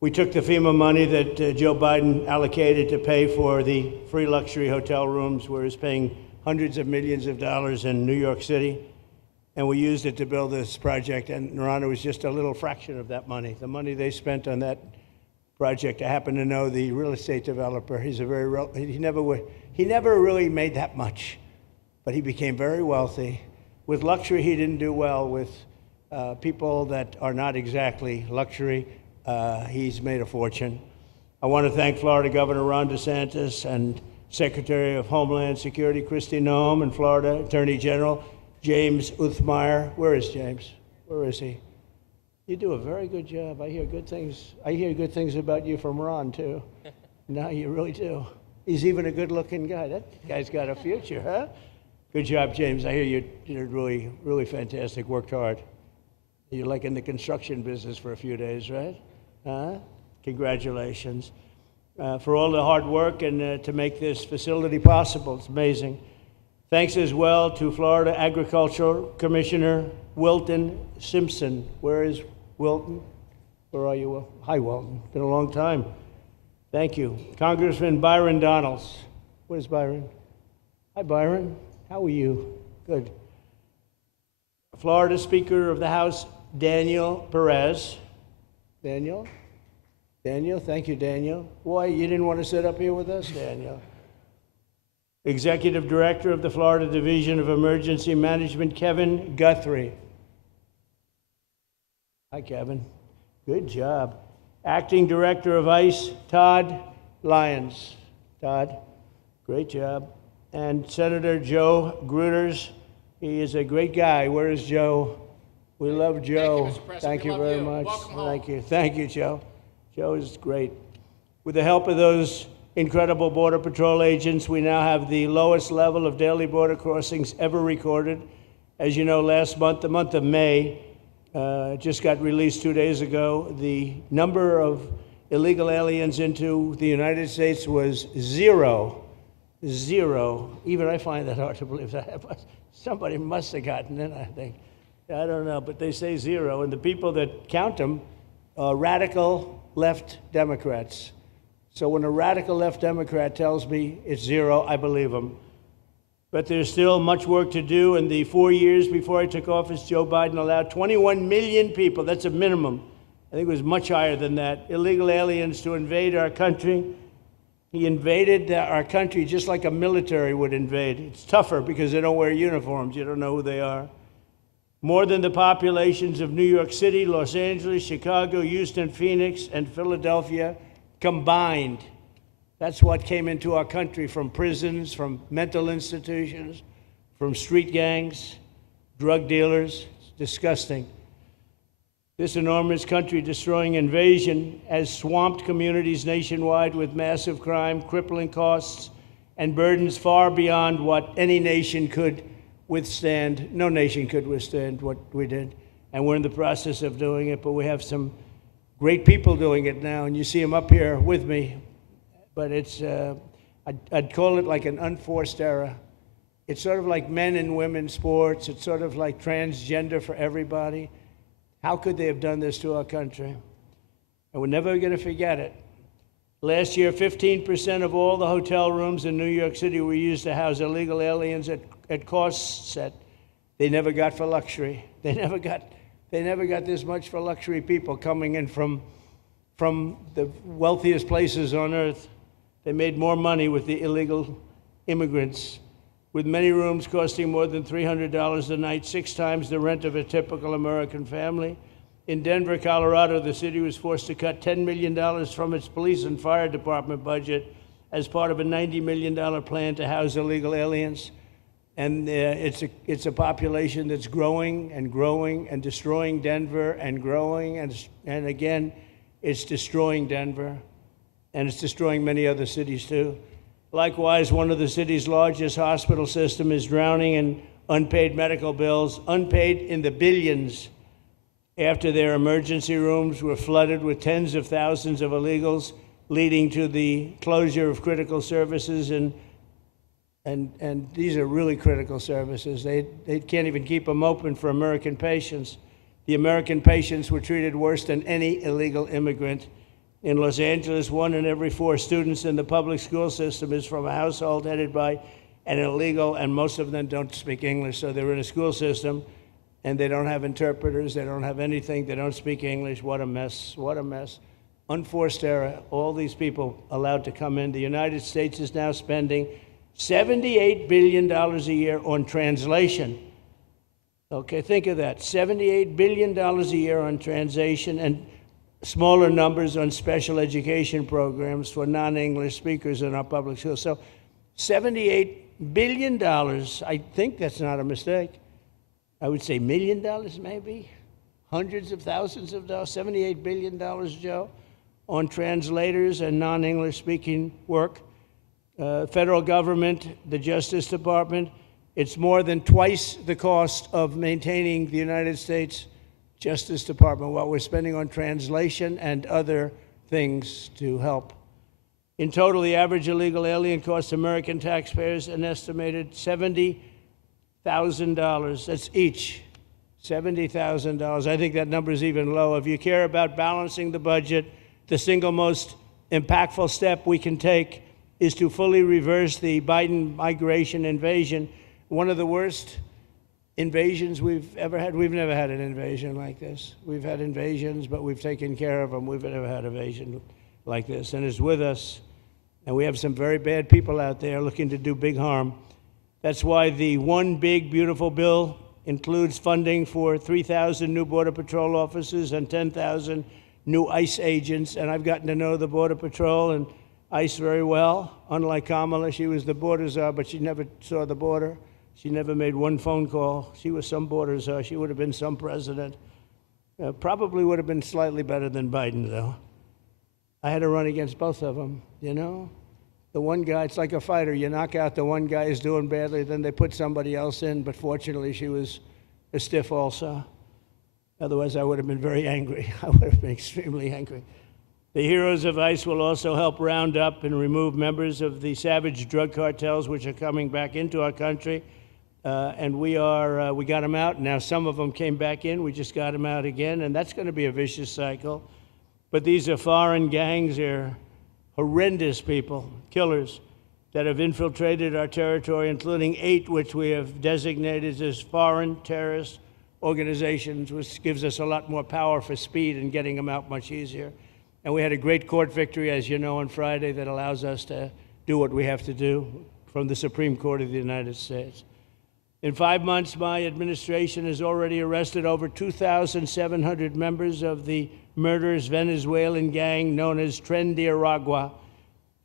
We took the FEMA money that Joe Biden allocated to pay for the free luxury hotel rooms, where he's paying hundreds of millions of dollars in New York City, and we used it to build this project, and Narana was just a little fraction of that money. The money they spent on that project, I happen to know the real estate developer. He's a he never really made that much, but he became very wealthy. With luxury, he didn't do well. With people that are not exactly luxury, he's made a fortune. I want to thank Florida Governor Ron DeSantis and Secretary of Homeland Security Kristi Noem, and Florida Attorney General James Uthmeier. Where is James? Where is he? You do a very good job. I hear good things. I hear good things about you from Ron too. No, you really do. He's even a good-looking guy. That guy's got a future, huh? Good job, James. I hear you did really, really fantastic. Worked hard. You're like in the construction business for a few days, right? Huh? Congratulations. For all the hard work and to make this facility possible. It's amazing. Thanks as well to Florida Agricultural Commissioner Wilton Simpson. Where is Wilton? Where are you, Will? Hi, Wilton. Been a long time. Thank you. Congressman Byron Donalds. Where's Byron? Hi, Byron. How are you? Good. Florida Speaker of the House, Daniel Perez. Daniel? Daniel, thank you, Daniel. Why, you didn't want to sit up here with us, Daniel? Executive Director of the Florida Division of Emergency Management, Kevin Guthrie. Hi, Kevin. Good job. Acting Director of ICE, Todd Lyons. Todd, great job. And Senator Joe Gruters. He is a great guy. Where is Joe? We love Joe. Thank you, Mr. President. Thank you We very love you. much. Welcome home. Thank you. Thank you, Joe. Joe is great. With the help of those incredible Border Patrol agents, we now have the lowest level of daily border crossings ever recorded. As you know, last month, the month of May, just got released 2 days ago, the number of illegal aliens into the United States was zero. Zero. Even I find that hard to believe. That somebody must have gotten in, I think. I don't know, but they say zero. And the people that count them are radical left Democrats. So when a radical left Democrat tells me it's zero, I believe him. But there's still much work to do. In the 4 years before I took office, Joe Biden allowed 21 million people, that's a minimum, I think it was much higher than that, illegal aliens to invade our country. He invaded our country just like a military would invade. It's tougher because they don't wear uniforms. You don't know who they are. More than the populations of New York City, Los Angeles, Chicago, Houston, Phoenix, and Philadelphia combined. That's what came into our country from prisons, from mental institutions, from street gangs, drug dealers. It's disgusting. This enormous country-destroying invasion has swamped communities nationwide with massive crime, crippling costs, and burdens far beyond what any nation could withstand. No nation could withstand what we did, and we're in the process of doing it, but we have some great people doing it now, and you see them up here with me, but it's, I'd call it like an unforced era. It's sort of like men and women sports. It's sort of like transgender for everybody. How could they have done this to our country? And we're never going to forget it. Last year, 15% of all the hotel rooms in New York City were used to house illegal aliens at costs that they never got for luxury. They never got this much for luxury people coming in from the wealthiest places on earth. They made more money with the illegal immigrants, with many rooms costing more than $300 a night, 6 times the rent of a typical American family. In Denver, Colorado, the city was forced to cut $10 million from its police and fire department budget as part of a $90 million plan to house illegal aliens. And it's a population that's growing and destroying Denver and growing, and again, it's destroying Denver, and it's destroying many other cities too. Likewise, one of the city's largest hospital system is drowning in unpaid medical bills, unpaid in the billions, after their emergency rooms were flooded with tens of thousands of illegals, leading to the closure of critical services. And these are really critical services. They can't even keep them open for American patients. The American patients were treated worse than any illegal immigrant. In Los Angeles, 1 in every 4 students in the public school system is from a household headed by an illegal, and most of them don't speak English, so they're in a school system, and they don't have interpreters, they don't have anything, they don't speak English. What a mess, what a mess. Unforced error, all these people allowed to come in. The United States is now spending $78 billion a year on translation. Okay, think of that, $78 billion a year on translation, and smaller numbers on special education programs for non-English speakers in our public schools. So $78 billion, I think that's not a mistake. I would say $1 million maybe, hundreds of thousands of dollars, $78 billion, Joe, on translators and non-English speaking work. Federal government, the Justice Department, it's more than twice the cost of maintaining the United States Justice Department, what we're spending on translation and other things to help. In total, the average illegal alien costs American taxpayers an estimated $70,000. That's each, $70,000. I think that number is even low. If you care about balancing the budget, the single most impactful step we can take is to fully reverse the Biden migration invasion. One of the worst invasions we've ever had. We've never had an invasion like this. We've had invasions, but we've taken care of them. We've never had an invasion like this, and it's with us. And we have some very bad people out there looking to do big harm. That's why the One Big Beautiful Bill includes funding for 3,000 new Border Patrol officers and 10,000 new ICE agents. And I've gotten to know the Border Patrol and ICE very well. Unlike Kamala, she was the border czar, but she never saw the border. She never made one phone call. She was some border czar. She would have been some president. Probably would have been slightly better than Biden, though. I had to run against both of them, you know? The one guy, it's like a fighter. You knock out the one guy who's doing badly, then they put somebody else in, but fortunately she was a stiff also. Otherwise, I would have been very angry. I would have been extremely angry. The heroes of ICE will also help round up and remove members of the savage drug cartels which are coming back into our country. And we got them out. Now some of them came back in. We just got them out again, and that's going to be a vicious cycle. But these are foreign gangs. They're horrendous people, killers, that have infiltrated our territory, including 8 which we have designated as foreign terrorist organizations, which gives us a lot more power for speed and getting them out much easier. And we had a great court victory, as you know, on Friday that allows us to do what we have to do from the Supreme Court of the United States. In 5 months, my administration has already arrested over 2,700 members of the murderous Venezuelan gang known as Tren de Aragua,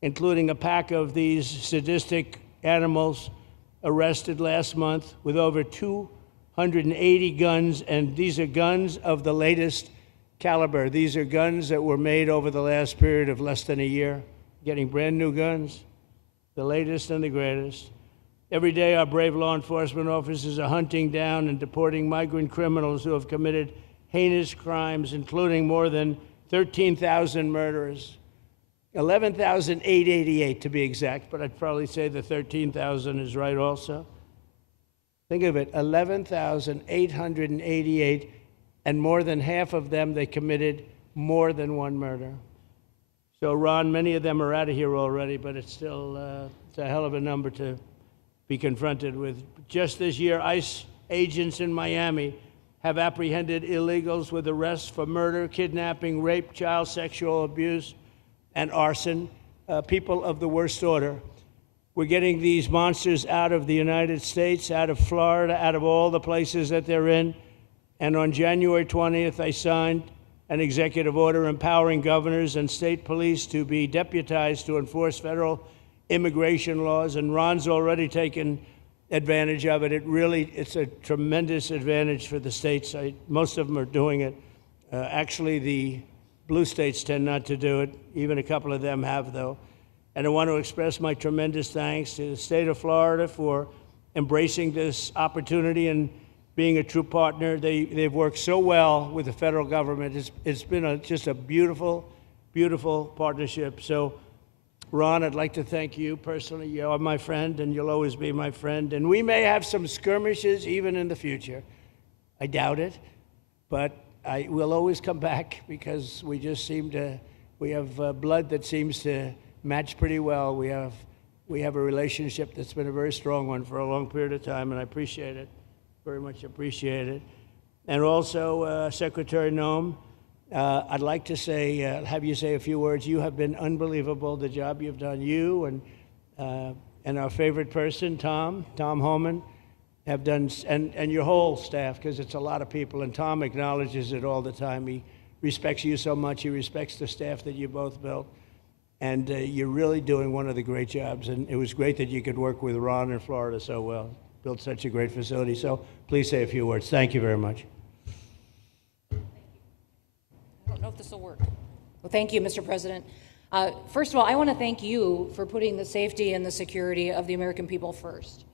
including a pack of these sadistic animals arrested last month with over 280 guns, and these are guns of the latest caliber. These are guns that were made over the last period of less than a year, getting brand new guns, the latest and the greatest. Every day, our brave law enforcement officers are hunting down and deporting migrant criminals who have committed heinous crimes, including more than 13,000 murders, 11,888 to be exact, but I'd probably say the 13,000 is right also. Think of it, 11,888, and more than half of them, they committed more than one murder. So, Ron, many of them are out of here already, but it's still it's a hell of a number to be confronted with. Just this year, ICE agents in Miami have apprehended illegals with arrests for murder, kidnapping, rape, child sexual abuse, and arson, people of the worst order. We're getting these monsters out of the United States, out of Florida, out of all the places that they're in. And on January 20th, I signed an executive order empowering governors and state police to be deputized to enforce federal immigration laws, and Ron's already taken advantage of it. It's a tremendous advantage for the states. Most of them are doing it. Actually, the blue states tend not to do it. Even a couple of them have, though. And I want to express my tremendous thanks to the state of Florida for embracing this opportunity and being a true partner. They've worked so well with the federal government. It's been just a beautiful, beautiful partnership. So, Ron, I'd like to thank you personally. You are my friend, and you'll always be my friend. And we may have some skirmishes even in the future. I doubt it, but I will always come back because we just we have blood that seems to match pretty well. We have a relationship that's been a very strong one for a long period of time, and I appreciate it, very much appreciate it. And also, Secretary Noem, I'd like to have you say a few words. You have been unbelievable, the job you've done. You and our favorite person, Tom Homan, have done, and your whole staff, because it's a lot of people, and Tom acknowledges it all the time. He respects you so much. He respects the staff that you both built. And you're really doing one of the great jobs. And it was great that you could work with Ron in Florida so well. Built such a great facility. So please say a few words. Thank you very much. I don't know if this will work. Well, thank you, Mr. President. First of all, I want to thank you for putting the safety and the security of the American people first,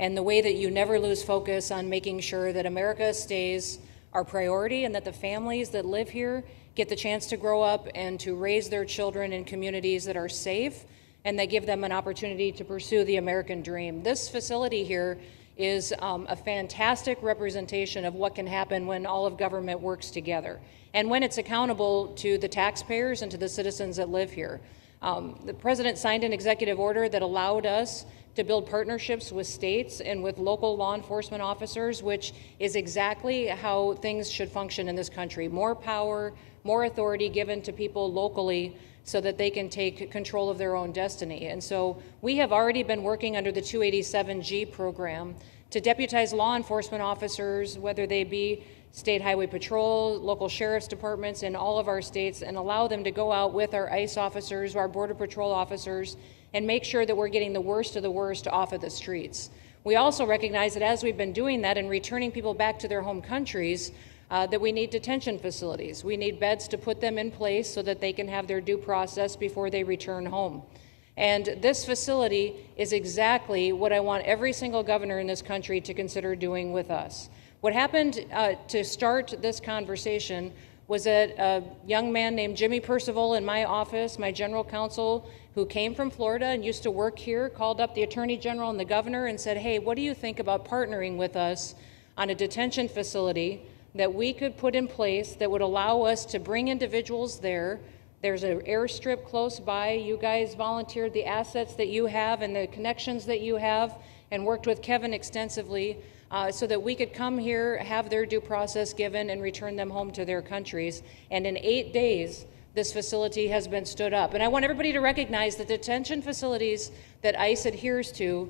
and the way that you never lose focus on making sure that America stays our priority and that the families that live here get the chance to grow up and to raise their children in communities that are safe and that give them an opportunity to pursue the American dream. This facility here is a fantastic representation of what can happen when all of government works together and when it's accountable to the taxpayers and to the citizens that live here. The President signed an executive order that allowed us to build partnerships with states and with local law enforcement officers, which is exactly how things should function in this country. More power, more authority given to people locally so that they can take control of their own destiny. And so we have already been working under the 287G program to deputize law enforcement officers, whether they be state highway patrol, local sheriff's departments in all of our states, and allow them to go out with our ICE officers, our border patrol officers, and make sure that we're getting the worst of the worst off of the streets. We also recognize that as we've been doing that and returning people back to their home countries, that we need detention facilities. We need beds to put them in place so that they can have their due process before they return home. And this facility is exactly what I want every single governor in this country to consider doing with us. What happened to start this conversation was that a young man named Jimmy Percival in my office, my general counsel, who came from Florida and used to work here, called up the Attorney General and the governor and said, hey, what do you think about partnering with us on a detention facility that we could put in place that would allow us to bring individuals there? There's an airstrip close by. You guys volunteered the assets that you have and the connections that you have and worked with Kevin extensively so that we could come here, have their due process given, and return them home to their countries. And in 8 days, this facility has been stood up. And I want everybody to recognize that detention facilities that ICE adheres to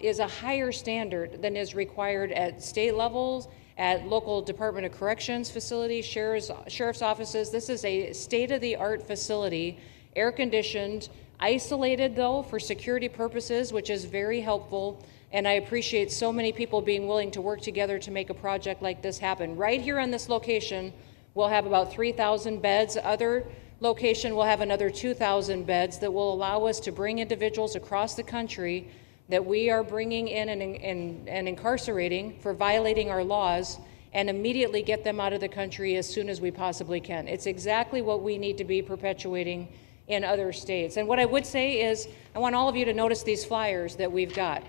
is a higher standard than is required at state levels, at local Department of Corrections facilities, sheriff's offices. This is a state-of-the-art facility, air-conditioned, isolated though for security purposes, which is very helpful. And I appreciate so many people being willing to work together to make a project like this happen. Right here on this location, we'll have about 3,000 beds. Other location will have another 2,000 beds that will allow us to bring individuals across the country that we are bringing in and incarcerating for violating our laws, and immediately get them out of the country as soon as we possibly can. It's exactly what we need to be perpetuating in other states. And what I would say is, I want all of you to notice these flyers that we've got,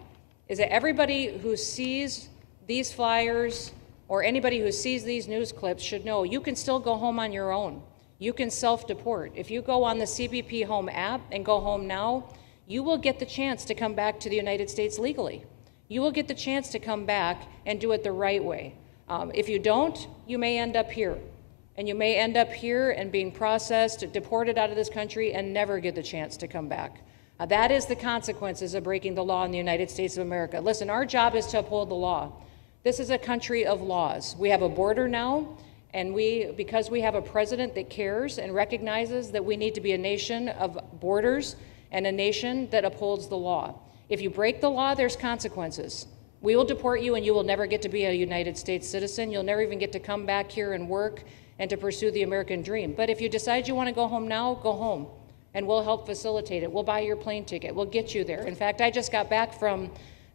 is that everybody who sees these flyers or anybody who sees these news clips should know you can still go home on your own. You can self-deport. If you go on the CBP Home app and go home now, you will get the chance to come back to the United States legally. You will get the chance to come back and do it the right way. If you don't, you may end up here. And you may end up here and being processed, deported out of this country, and never get the chance to come back. That is the consequences of breaking the law in the United States of America. Listen, our job is to uphold the law. This is a country of laws. We have a border now, and because we have a president that cares and recognizes that we need to be a nation of borders and a nation that upholds the law. If you break the law, there's consequences. We will deport you, and you will never get to be a United States citizen. You'll never even get to come back here and work and to pursue the American dream. But if you decide you want to go home now, go home, and we'll help facilitate it. We'll buy your plane ticket. We'll get you there. In fact, I just got back from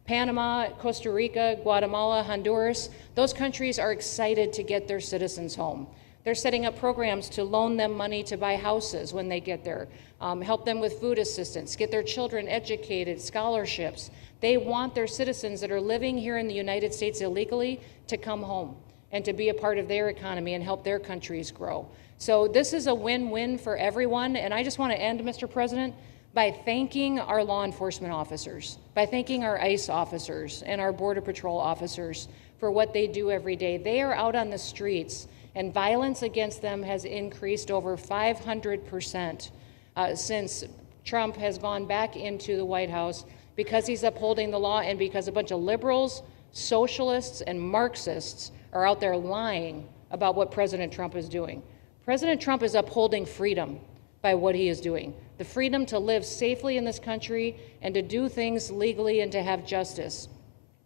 Panama, Costa Rica, Guatemala, Honduras. Those countries are excited to get their citizens home. They're setting up programs to loan them money to buy houses when they get there, help them with food assistance, get their children educated, scholarships. They want their citizens that are living here in the United States illegally to come home and to be a part of their economy and help their countries grow. So this is a win-win for everyone, and I just want to end, Mr. President, by thanking our law enforcement officers, by thanking our ICE officers and our Border Patrol officers for what they do every day. They are out on the streets, and violence against them has increased over 500% since Trump has gone back into the White House, because he's upholding the law and because a bunch of liberals, socialists, and Marxists are out there lying about what President Trump is doing. President Trump is upholding freedom by what he is doing. The freedom to live safely in this country and to do things legally and to have justice.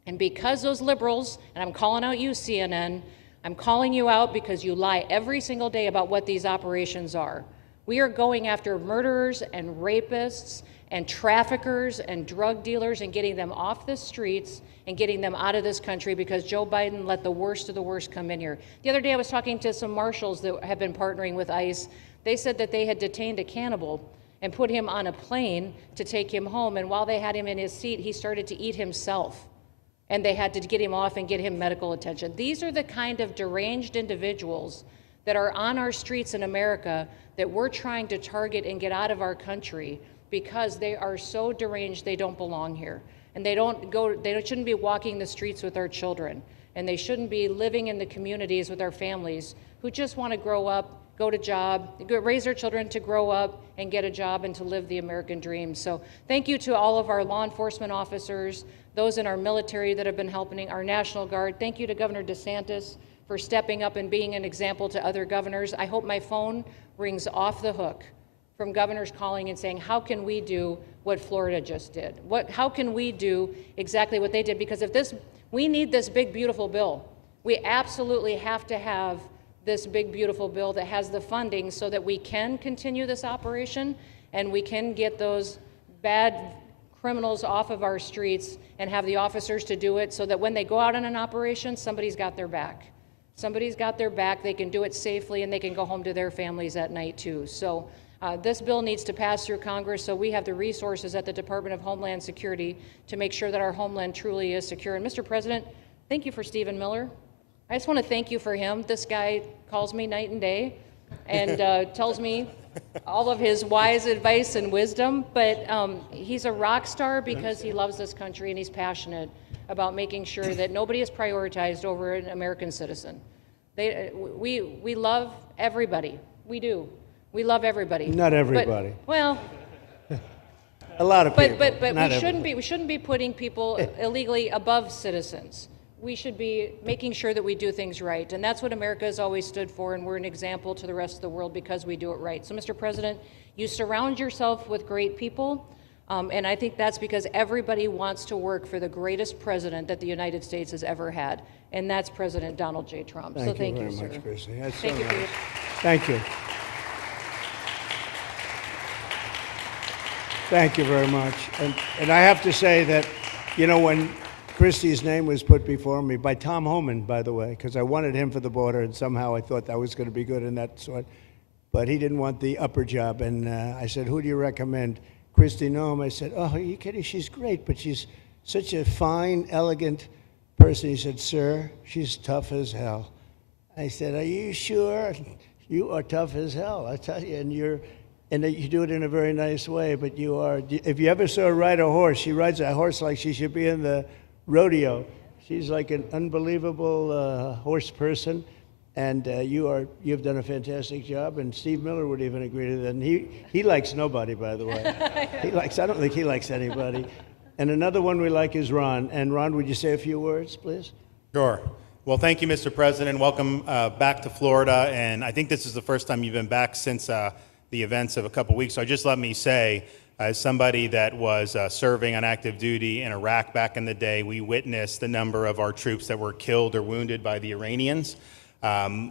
And because those liberals, and I'm calling out you, CNN, I'm calling you out because you lie every single day about what these operations are. We are going after murderers and rapists and traffickers and drug dealers and getting them off the streets and getting them out of this country because Joe Biden let the worst of the worst come in here. The other day I was talking to some marshals that have been partnering with ICE. They said that they had detained a cannibal and put him on a plane to take him home, and while they had him in his seat, he started to eat himself, and they had to get him off and get him medical attention. These are the kind of deranged individuals that are on our streets in America that we're trying to target and get out of our country because they are so deranged they don't belong here. And they shouldn't be walking the streets with our children, and they shouldn't be living in the communities with our families who just want to grow up, go to job, raise their children to grow up and get a job and to live the American dream. So thank you to all of our law enforcement officers, those in our military that have been helping, our National Guard. Thank you to Governor DeSantis for stepping up and being an example to other governors. I hope my phone rings off the hook from governors calling and saying, how can we do what Florida just did? How can we do exactly what they did? Because we need this big, beautiful bill. We absolutely have to have this big, beautiful bill that has the funding so that we can continue this operation and we can get those bad criminals off of our streets and have the officers to do it so that when they go out on an operation, somebody's got their back. Somebody's got their back, they can do it safely, and they can go home to their families at night too. So this bill needs to pass through Congress so we have the resources at the Department of Homeland Security to make sure that our homeland truly is secure. And Mr. President, thank you for Stephen Miller. I just want to thank you for him. This guy calls me night and day and tells me all of his wise advice and wisdom, but he's a rock star because he loves this country and he's passionate about making sure that nobody is prioritized over an American citizen. We love everybody. We do. We love everybody. Not everybody. But, well, A lot of people. but not we shouldn't be putting people illegally above citizens. We should be making sure that we do things right, and that's what America has always stood for, and we're an example to the rest of the world because we do it right. So, Mr. President, you surround yourself with great people, and I think that's because everybody wants to work for the greatest president that the United States has ever had, and that's President Donald J. Trump. Thank So thank you you, very sir. much, Christy. That's Thank so you for nice. your Thank you. Thank you very much. And I have to say that, you know, when Christie's name was put before me by Tom Homan, by the way, because I wanted him for the border, and somehow I thought that was going to be good in that sort. But he didn't want the upper job, and I said, "Who do you recommend?" Christy Noem. I said, "Oh, are you kidding? She's great, but she's such a fine, elegant person." He said, "Sir, she's tough as hell." I said, "Are you sure? You are tough as hell, I tell you, and you do it in a very nice way, but you are, if you ever saw her ride a horse, she rides a horse like she should be in the rodeo. She's like an unbelievable horse person, and you've done a fantastic job, and Steve Miller would even agree to that. And he likes nobody, by the way. I don't think he likes anybody. And another one we like is Ron. And Ron, would you say a few words, please? Sure. Well, thank you, Mr. President. Welcome back to Florida. And I think this is the first time you've been back since the events of a couple weeks. So just let me say, as somebody that was serving on active duty in Iraq back in the day, we witnessed the number of our troops that were killed or wounded by the Iranians.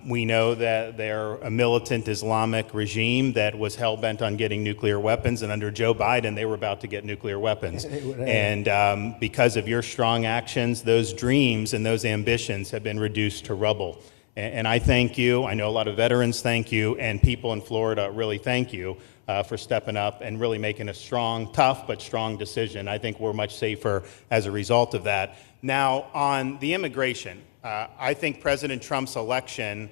We know that they're a militant Islamic regime that was hell-bent on getting nuclear weapons, and under Joe Biden, they were about to get nuclear weapons. And because of your strong actions, those dreams and those ambitions have been reduced to rubble. And I thank you. I know a lot of veterans thank you, and people in Florida really thank you for stepping up and really making a strong, tough, but strong decision. I think we're much safer as a result of that. Now, on the immigration, I think President Trump's election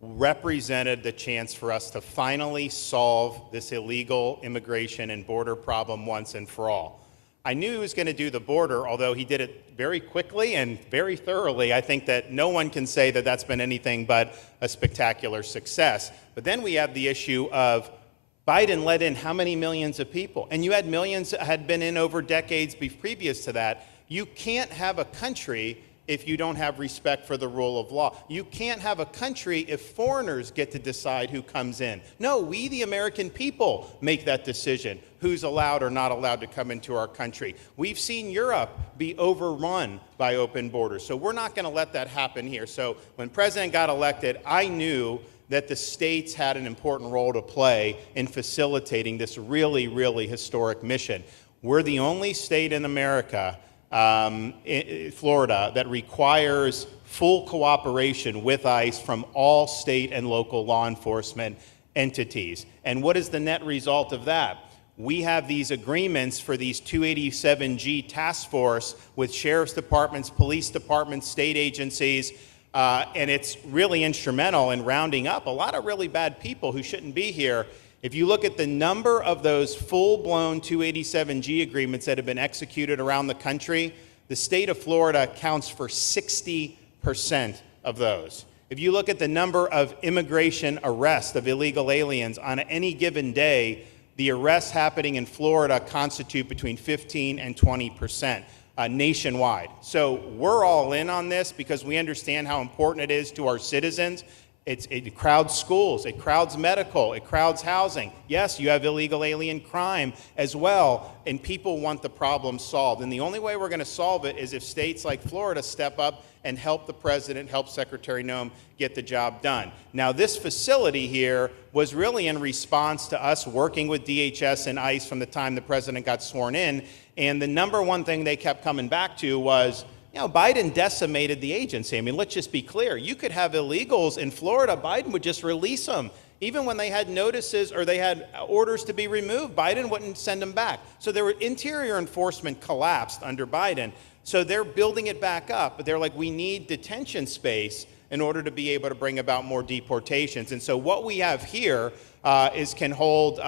represented the chance for us to finally solve this illegal immigration and border problem once and for all. I knew he was going to do the border, although he did it very quickly and very thoroughly. I think that no one can say that that's been anything but a spectacular success. But then we have the issue of Biden let in how many millions of people? And you had millions that had been in over decades previous to that. You can't have a country if you don't have respect for the rule of law. You can't have a country if foreigners get to decide who comes in. No, we, the American people, make that decision, who's allowed or not allowed to come into our country. We've seen Europe be overrun by open borders, so we're not going to let that happen here. So when President got elected, I knew that the states had an important role to play in facilitating this really, really historic mission. We're the only state in America, Florida, that requires full cooperation with ICE from all state and local law enforcement entities. And what is the net result of that? We have these agreements for these 287G task force with sheriff's departments, police departments, state agencies, and it's really instrumental in rounding up a lot of really bad people who shouldn't be here. If you look at the number of those full-blown 287G agreements that have been executed around the country, the state of Florida counts for 60% of those. If you look at the number of immigration arrests of illegal aliens on any given day, the arrests happening in Florida constitute between 15 and 20%. Nationwide. So we're all in on this because we understand how important it is to our citizens. It crowds schools, it crowds medical, it crowds housing. Yes, you have illegal alien crime as well, and people want the problem solved. And the only way we're going to solve it is if states like Florida step up and help the president, help Secretary Noem get the job done. Now, this facility here was really in response to us working with DHS and ICE from the time the president got sworn in. And the number one thing they kept coming back to was, you know, Biden decimated the agency. I mean, let's just be clear. You could have illegals in Florida. Biden would just release them. Even when they had notices or they had orders to be removed, Biden wouldn't send them back. So their interior enforcement collapsed under Biden. So they're building it back up. But they're like, we need detention space in order to be able to bring about more deportations. And so what we have here can hold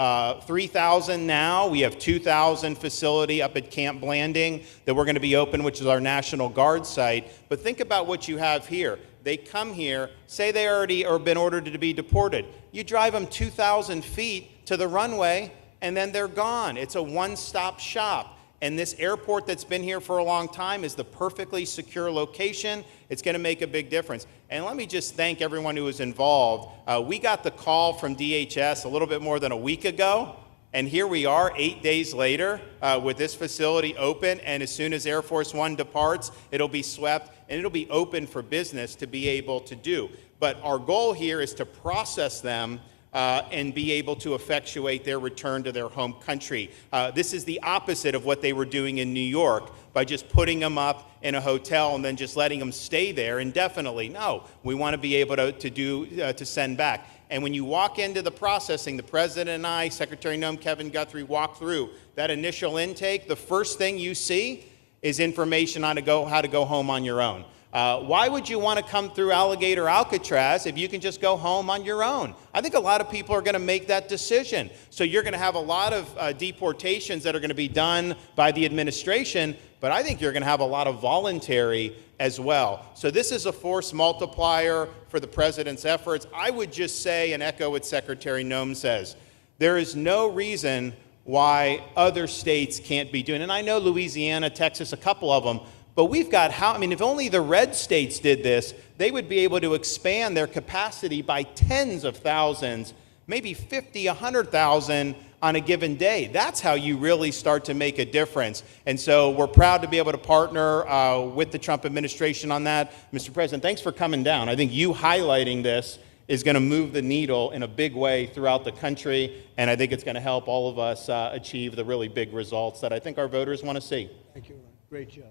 3,000 now. We have 2,000 facility up at Camp Blanding that we're going to be open, which is our National Guard site. But think about what you have here. they come here, say they already or been ordered to be deported. You drive them 2,000 feet to the runway, and then they're gone. It's a one-stop shop. And this airport that's been here for a long time is the perfectly secure location. It's going to make a big difference. And let me just thank everyone who was involved. We got the call from DHS a little bit more than a week ago, and here we are 8 days later with this facility open, and as soon as Air Force One departs, it'll be swept, and it'll be open for business to be able to do. But our goal here is to process them and be able to effectuate their return to their home country. This is the opposite of what they were doing in New York by just putting them up in a hotel and then just letting them stay there indefinitely. No, we want to be able to send back. And when you walk into the processing, the President and I, Secretary Noem, Kevin Guthrie, walk through that initial intake, the first thing you see is information on how to go home on your own. Why would you want to come through Alligator Alcatraz if you can just go home on your own? I think a lot of people are going to make that decision. So you're going to have a lot of deportations that are going to be done by the administration, but I think you're going to have a lot of voluntary as well. So this is a force multiplier for the President's efforts. I would just say and echo what Secretary Noem says. There is no reason why other states can't be doing it. And I know Louisiana, Texas, a couple of them, but we've got if only the red states did this, they would be able to expand their capacity by tens of thousands, maybe 50, 100,000 on a given day. That's how you really start to make a difference. And so we're proud to be able to partner with the Trump administration on that. Mr. President, thanks for coming down. I think you highlighting this is going to move the needle in a big way throughout the country, and I think it's going to help all of us achieve the really big results that I think our voters want to see. Thank you, Ron. Great job.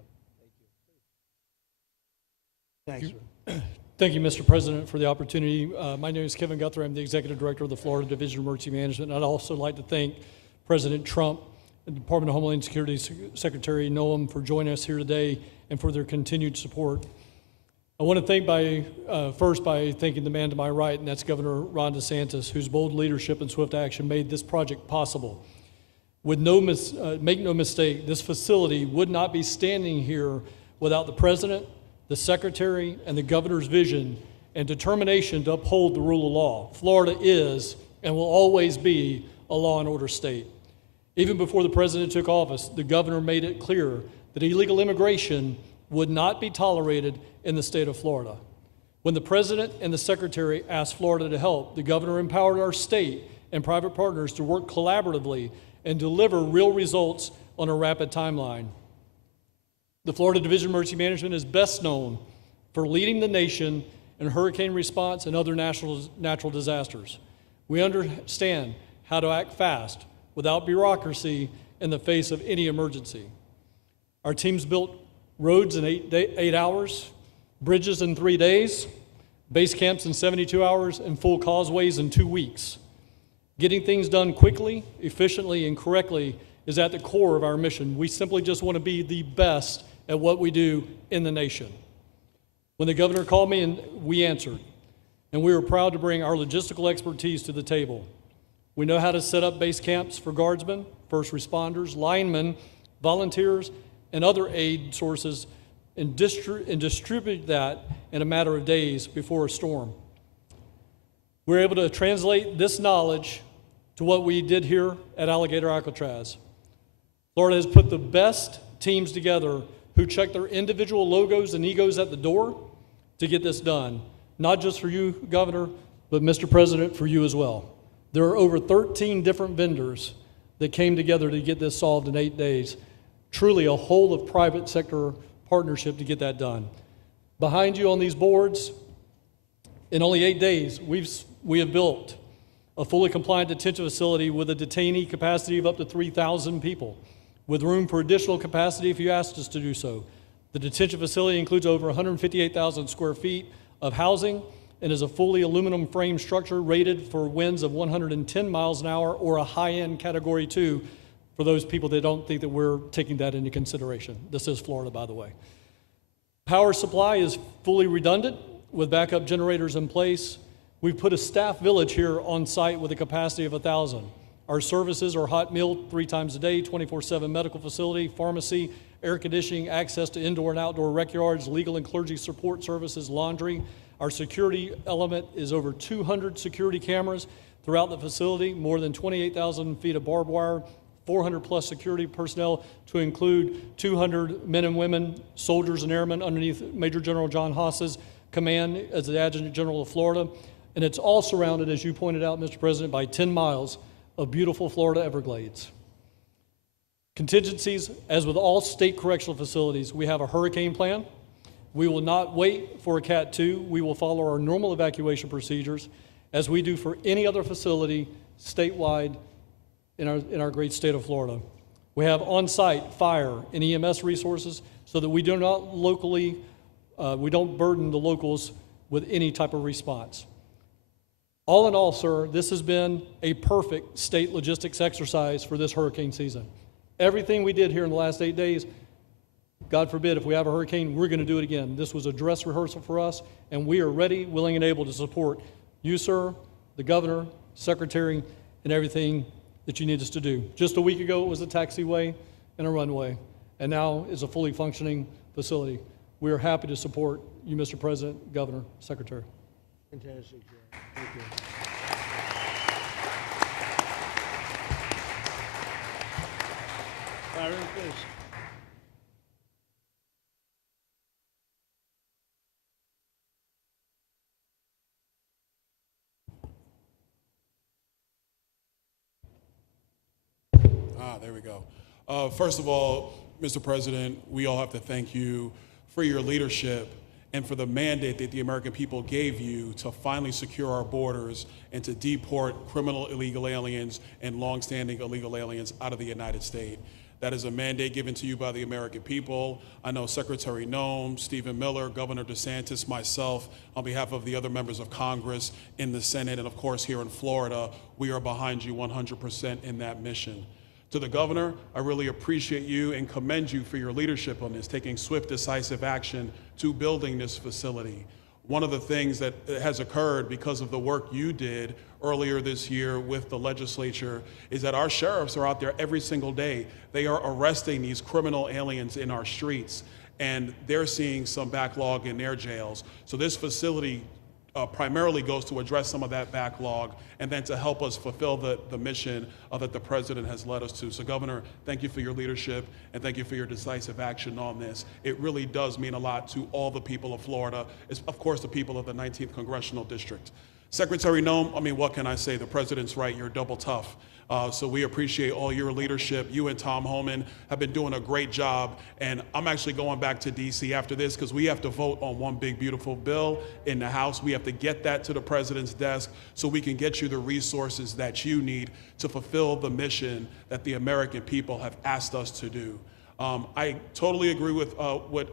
Thanks, Ron. Thank you, Mr. President, for the opportunity. My name is Kevin Guthrie. I'm the Executive Director of the Florida Division of Emergency Management. And I'd also like to thank President Trump and the Department of Homeland Security Secretary Noem for joining us here today and for their continued support. I want to thank first by thanking the man to my right, and that's Governor Ron DeSantis, whose bold leadership and swift action made this project possible. Make no mistake, this facility would not be standing here without the President, the Secretary, and the Governor's vision and determination to uphold the rule of law. Florida is and will always be a law and order state. Even before the President took office, the Governor made it clear that illegal immigration would not be tolerated in the state of Florida. When the President and the Secretary asked Florida to help, the Governor empowered our state and private partners to work collaboratively and deliver real results on a rapid timeline. The Florida Division of Emergency Management is best known for leading the nation in hurricane response and other natural disasters. We understand how to act fast without bureaucracy in the face of any emergency. Our teams built roads in 8 hours, bridges in 3 days, base camps in 72 hours, and full causeways in 2 weeks. Getting things done quickly, efficiently, and correctly is at the core of our mission. We simply just want to be the best at what we do in the nation. When the Governor called me, and we answered, and we were proud to bring our logistical expertise to the table. We know how to set up base camps for guardsmen, first responders, linemen, volunteers, and other aid sources, and distribute that in a matter of days before a storm. We're able to translate this knowledge to what we did here at Alligator Alcatraz. Florida has put the best teams together who check their individual logos and egos at the door to get this done. Not just for you, Governor, but Mr. President, for you as well. There are over 13 different vendors that came together to get this solved in 8 days. Truly a whole of private sector partnership to get that done. Behind you on these boards, in only 8 days, we have built a fully compliant detention facility with a detainee capacity of up to 3,000 people, with room for additional capacity if you asked us to do so. The detention facility includes over 158,000 square feet of housing and is a fully aluminum frame structure rated for winds of 110 miles an hour or a high-end Category 2 for those people that don't think that we're taking that into consideration. This is Florida, by the way. Power supply is fully redundant with backup generators in place. We've put a staff village here on site with a capacity of 1,000. Our services are hot meal 3 times a day, 24/7 medical facility, pharmacy, air conditioning, access to indoor and outdoor rec yards, legal and clergy support services, laundry. Our security element is over 200 security cameras throughout the facility, more than 28,000 feet of barbed wire, 400 plus security personnel to include 200 men and women, soldiers and airmen underneath Major General John Haas's command as the Adjutant General of Florida. And it's all surrounded, as you pointed out, Mr. President, by 10 miles of beautiful Florida Everglades. Contingencies, as with all state correctional facilities, we have a hurricane plan. We will not wait for a Cat 2. We will follow our normal evacuation procedures as we do for any other facility statewide in our great state of Florida. We have on-site fire and EMS resources so that we do not we don't burden the locals with any type of response. All in all, sir, this has been a perfect state logistics exercise for this hurricane season. Everything we did here in the last 8 days, God forbid, if we have a hurricane, we're going to do it again. This was a dress rehearsal for us, and we are ready, willing, and able to support you, sir, the governor, secretary, and everything that you need us to do. Just a week ago, it was a taxiway and a runway, and now is a fully functioning facility. We are happy to support you, Mr. President, Governor, Secretary. Fantastic, Joe. Thank you. Byron, please. There we go. First of all, Mr. President, we all have to thank you for your leadership and for the mandate that the American people gave you to finally secure our borders and to deport criminal illegal aliens and longstanding illegal aliens out of the United States. That is a mandate given to you by the American people. I know Secretary Noem, Stephen Miller, Governor DeSantis, myself, on behalf of the other members of Congress in the Senate, and of course here in Florida, we are behind you 100% in that mission. To the governor, I really appreciate you and commend you for your leadership on this, taking swift, decisive action to building this facility. One of the things that has occurred because of the work you did earlier this year with the legislature is that our sheriffs are out there every single day. They are arresting these criminal aliens in our streets, and they're seeing some backlog in their jails. So this facility primarily goes to address some of that backlog and then to help us fulfill the mission that the president has led us to. So Governor, thank you for your leadership and thank you for your decisive action on this. It really does mean a lot to all the people of Florida, of course the people of the 19th Congressional District. Secretary Noem, I mean, what can I say? The president's right, you're double tough. So we appreciate all your leadership. You and Tom Homan have been doing a great job. And I'm actually going back to DC after this because we have to vote on one big, beautiful bill in the House. We have to get that to the president's desk so we can get you the resources that you need to fulfill the mission that the American people have asked us to do. I totally agree with what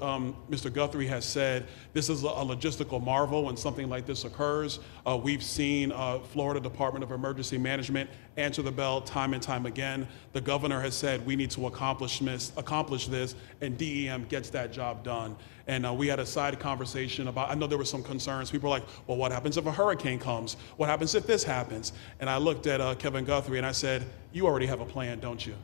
Mr. Guthrie has said. This is a logistical marvel when something like this occurs. We've seen Florida Department of Emergency Management answer the bell time and time again. The governor has said we need to accomplish this, and DEM gets that job done. And we had a side conversation about, I know there were some concerns. People were like, well, what happens if a hurricane comes? What happens if this happens? And I looked at Kevin Guthrie and I said, you already have a plan, don't you?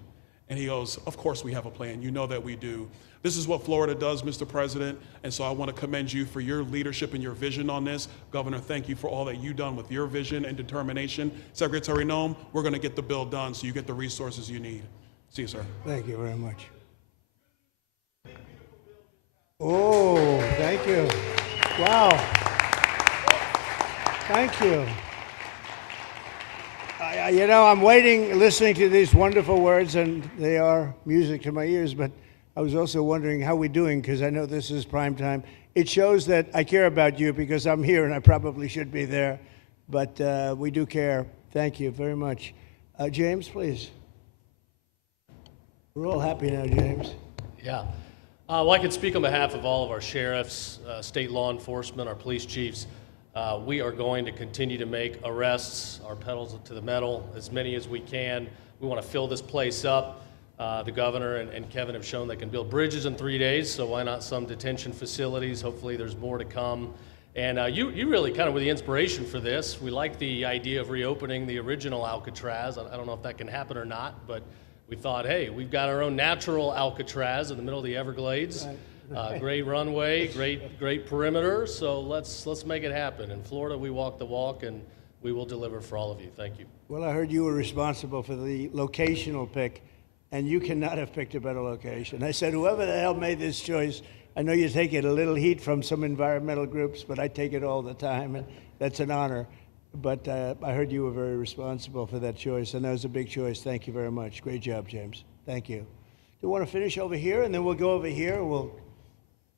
And he goes, of course we have a plan. You know that we do. This is what Florida does, Mr. President. And so I want to commend you for your leadership and your vision on this. Governor, thank you for all that you've done with your vision and determination. Secretary Noem, we're going to get the bill done so you get the resources you need. See you, sir. Thank you very much. Oh, thank you. Wow. Thank you. You know, I'm waiting, listening to these wonderful words, and they are music to my ears, but I was also wondering how we're doing, because I know this is prime time. It shows that I care about you, because I'm here, and I probably should be there, but we do care. Thank you very much. James, please. We're all happy now, James. Yeah. Well, I can speak on behalf of all of our sheriffs, state law enforcement, our police chiefs. We are going to continue to make arrests, our pedals to the metal, as many as we can. We want to fill this place up. The governor and Kevin have shown they can build bridges in 3 days, so why not some detention facilities? Hopefully there's more to come. And you really kind of were the inspiration for this. We like the idea of reopening the original Alcatraz. I don't know if that can happen or not, but we thought, hey, we've got our own natural Alcatraz in the middle of the Everglades. Great runway, great perimeter, so let's make it happen. In Florida, we walk the walk, and we will deliver for all of you. Thank you. Well, I heard you were responsible for the locational pick, and you cannot have picked a better location. I said, whoever the hell made this choice, I know you take it a little heat from some environmental groups, but I take it all the time, and that's an honor. But I heard you were very responsible for that choice, and that was a big choice. Thank you very much. Great job, James. Thank you. Do you want to finish over here, and then we'll go over here, and we'll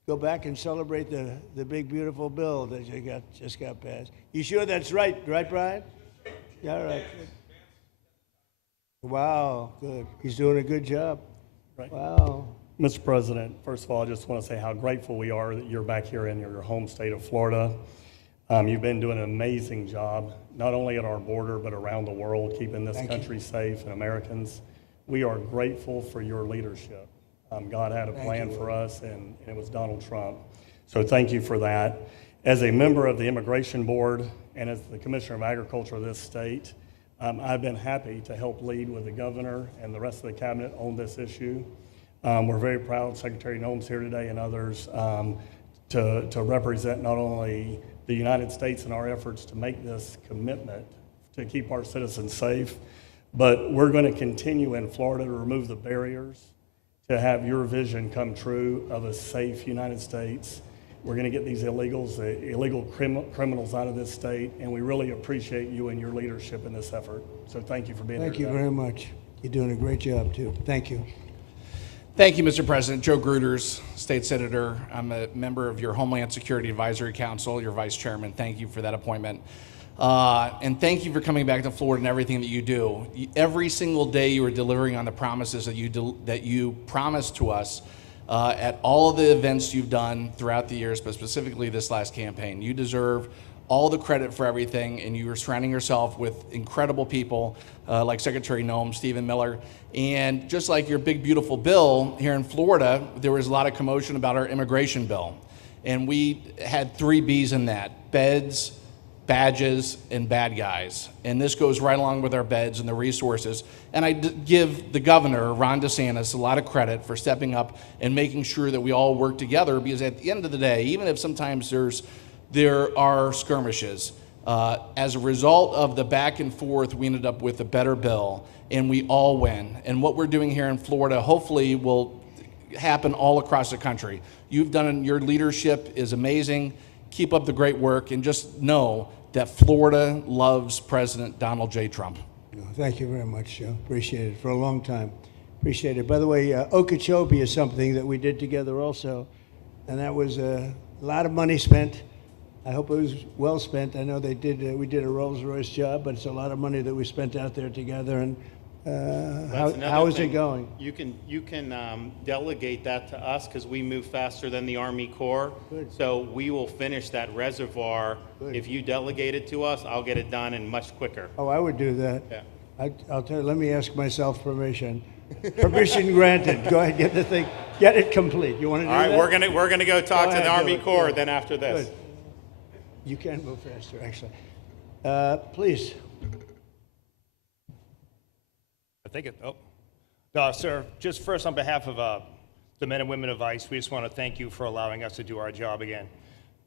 go back and celebrate the big, beautiful bill that you just got passed. You sure that's right, Brian? Yeah, all right. Wow, good. He's doing a good job. Right. Wow. Mr. President, first of all, I just want to say how grateful we are that you're back here in your home state of Florida. You've been doing an amazing job, not only at our border, but around the world, keeping this country safe and Americans. We are grateful for your leadership. God had a plan for us, and it was Donald Trump. So thank you for that. As a member of the Immigration Board and as the Commissioner of Agriculture of this state, I've been happy to help lead with the governor and the rest of the cabinet on this issue. We're very proud, Secretary Noem's here today and others, to represent not only the United States in our efforts to make this commitment to keep our citizens safe, but we're going to continue in Florida to remove the barriers to have your vision come true of a safe United States. We're going to get these illegal criminals out of this state, and we really appreciate you and your leadership in this effort. So thank you for being here. Thank you very much. You're doing a great job, too. Thank you. Thank you, Mr. President. Joe Gruters, State Senator. I'm a member of your Homeland Security Advisory Council, your Vice Chairman. Thank you for that appointment. And thank you for coming back to Florida and everything that you do. Every single day you are delivering on the promises that you promised to us at all of the events you've done throughout the years, but specifically this last campaign. You deserve all the credit for everything, and you are surrounding yourself with incredible people like Secretary Noem, Stephen Miller, and just like your big, beautiful bill here in Florida, there was a lot of commotion about our immigration bill. And we had 3 B's in that: beds, badges, and bad guys. And this goes right along with our beds and the resources. And I give the governor, Ron DeSantis, a lot of credit for stepping up and making sure that we all work together, because at the end of the day, even if sometimes there are skirmishes, as a result of the back and forth, we ended up with a better bill, and we all win. And what we're doing here in Florida hopefully will happen all across the country. Your leadership is amazing. Keep up the great work, and just know that Florida loves President Donald J. Trump. Thank you very much, Joe. Appreciate it for a long time. Appreciate it. By the way, Okeechobee is something that we did together also, and that was a lot of money spent. I hope it was well spent. I know we did a Rolls-Royce job, but it's a lot of money that we spent out there together. And how is it going? You can delegate that to us, because we move faster than the Army Corps. Good. So we will finish that reservoir. Good. If you delegate it to us, I'll get it done and much quicker. Oh, I would do that. Yeah. I'll tell you. Let me ask myself permission. Permission granted. Go ahead, get the thing, get it complete. You want to do that? All right, we're gonna go talk to the Army Corps then after this. Good. You can move faster, actually. Please. Sir, just first on behalf of the men and women of ICE, we just want to thank you for allowing us to do our job again.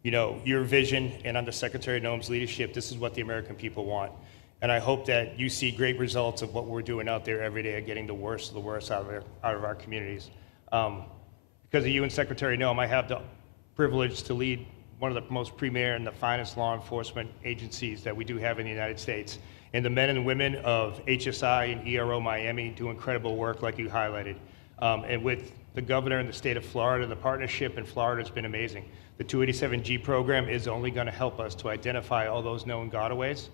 You know, your vision and under Secretary Noem's leadership, this is what the American people want. And I hope that you see great results of what we're doing out there every day of getting the worst of the worst out of our communities. Because of you and Secretary Noem, I have the privilege to lead one of the most premier and the finest law enforcement agencies that we do have in the United States. And the men and women of HSI and ERO Miami do incredible work like you highlighted. And with the governor in the state of Florida, the partnership in Florida has been amazing. The 287G program is only going to help us to identify all those known gotaways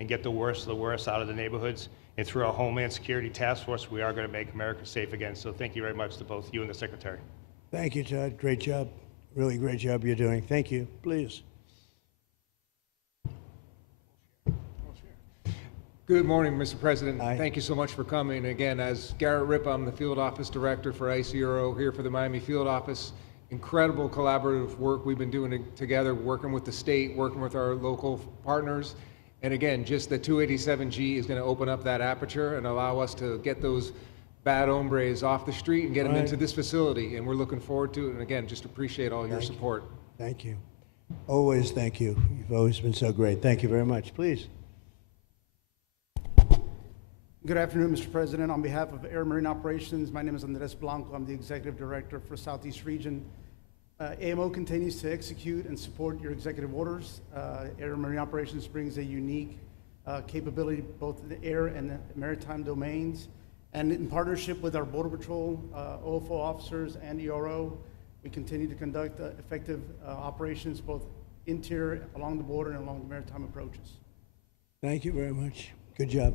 and get the worst of the worst out of the neighborhoods. And through our Homeland Security Task Force, we are going to make America safe again. So thank you very much to both you and the Secretary. Thank you, Todd. Great job. Really great job you're doing. Thank you. Please. Good morning, Mr. President. Thank you so much for coming. Again, as Garrett Ripp, I'm the Field Office Director for ICRO here for the Miami Field Office. Incredible collaborative work we've been doing together, working with the state, working with our local partners. And again, just the 287G is going to open up that aperture and allow us to get those bad hombres off the street and get them Right. into this facility. And we're looking forward to it. And again, just appreciate all your support. Thank you. Always thank you. You've always been so great. Thank you very much. Please. Good afternoon, Mr. President. On behalf of Air Marine Operations, my name is Andres Blanco. I'm the Executive Director for Southeast Region. AMO continues to execute and support your executive orders. Air Marine Operations brings a unique capability both in the air and the maritime domains. And in partnership with our Border Patrol, OFO officers, and ERO, we continue to conduct effective operations both interior, along the border, and along the maritime approaches. Thank you very much. Good job.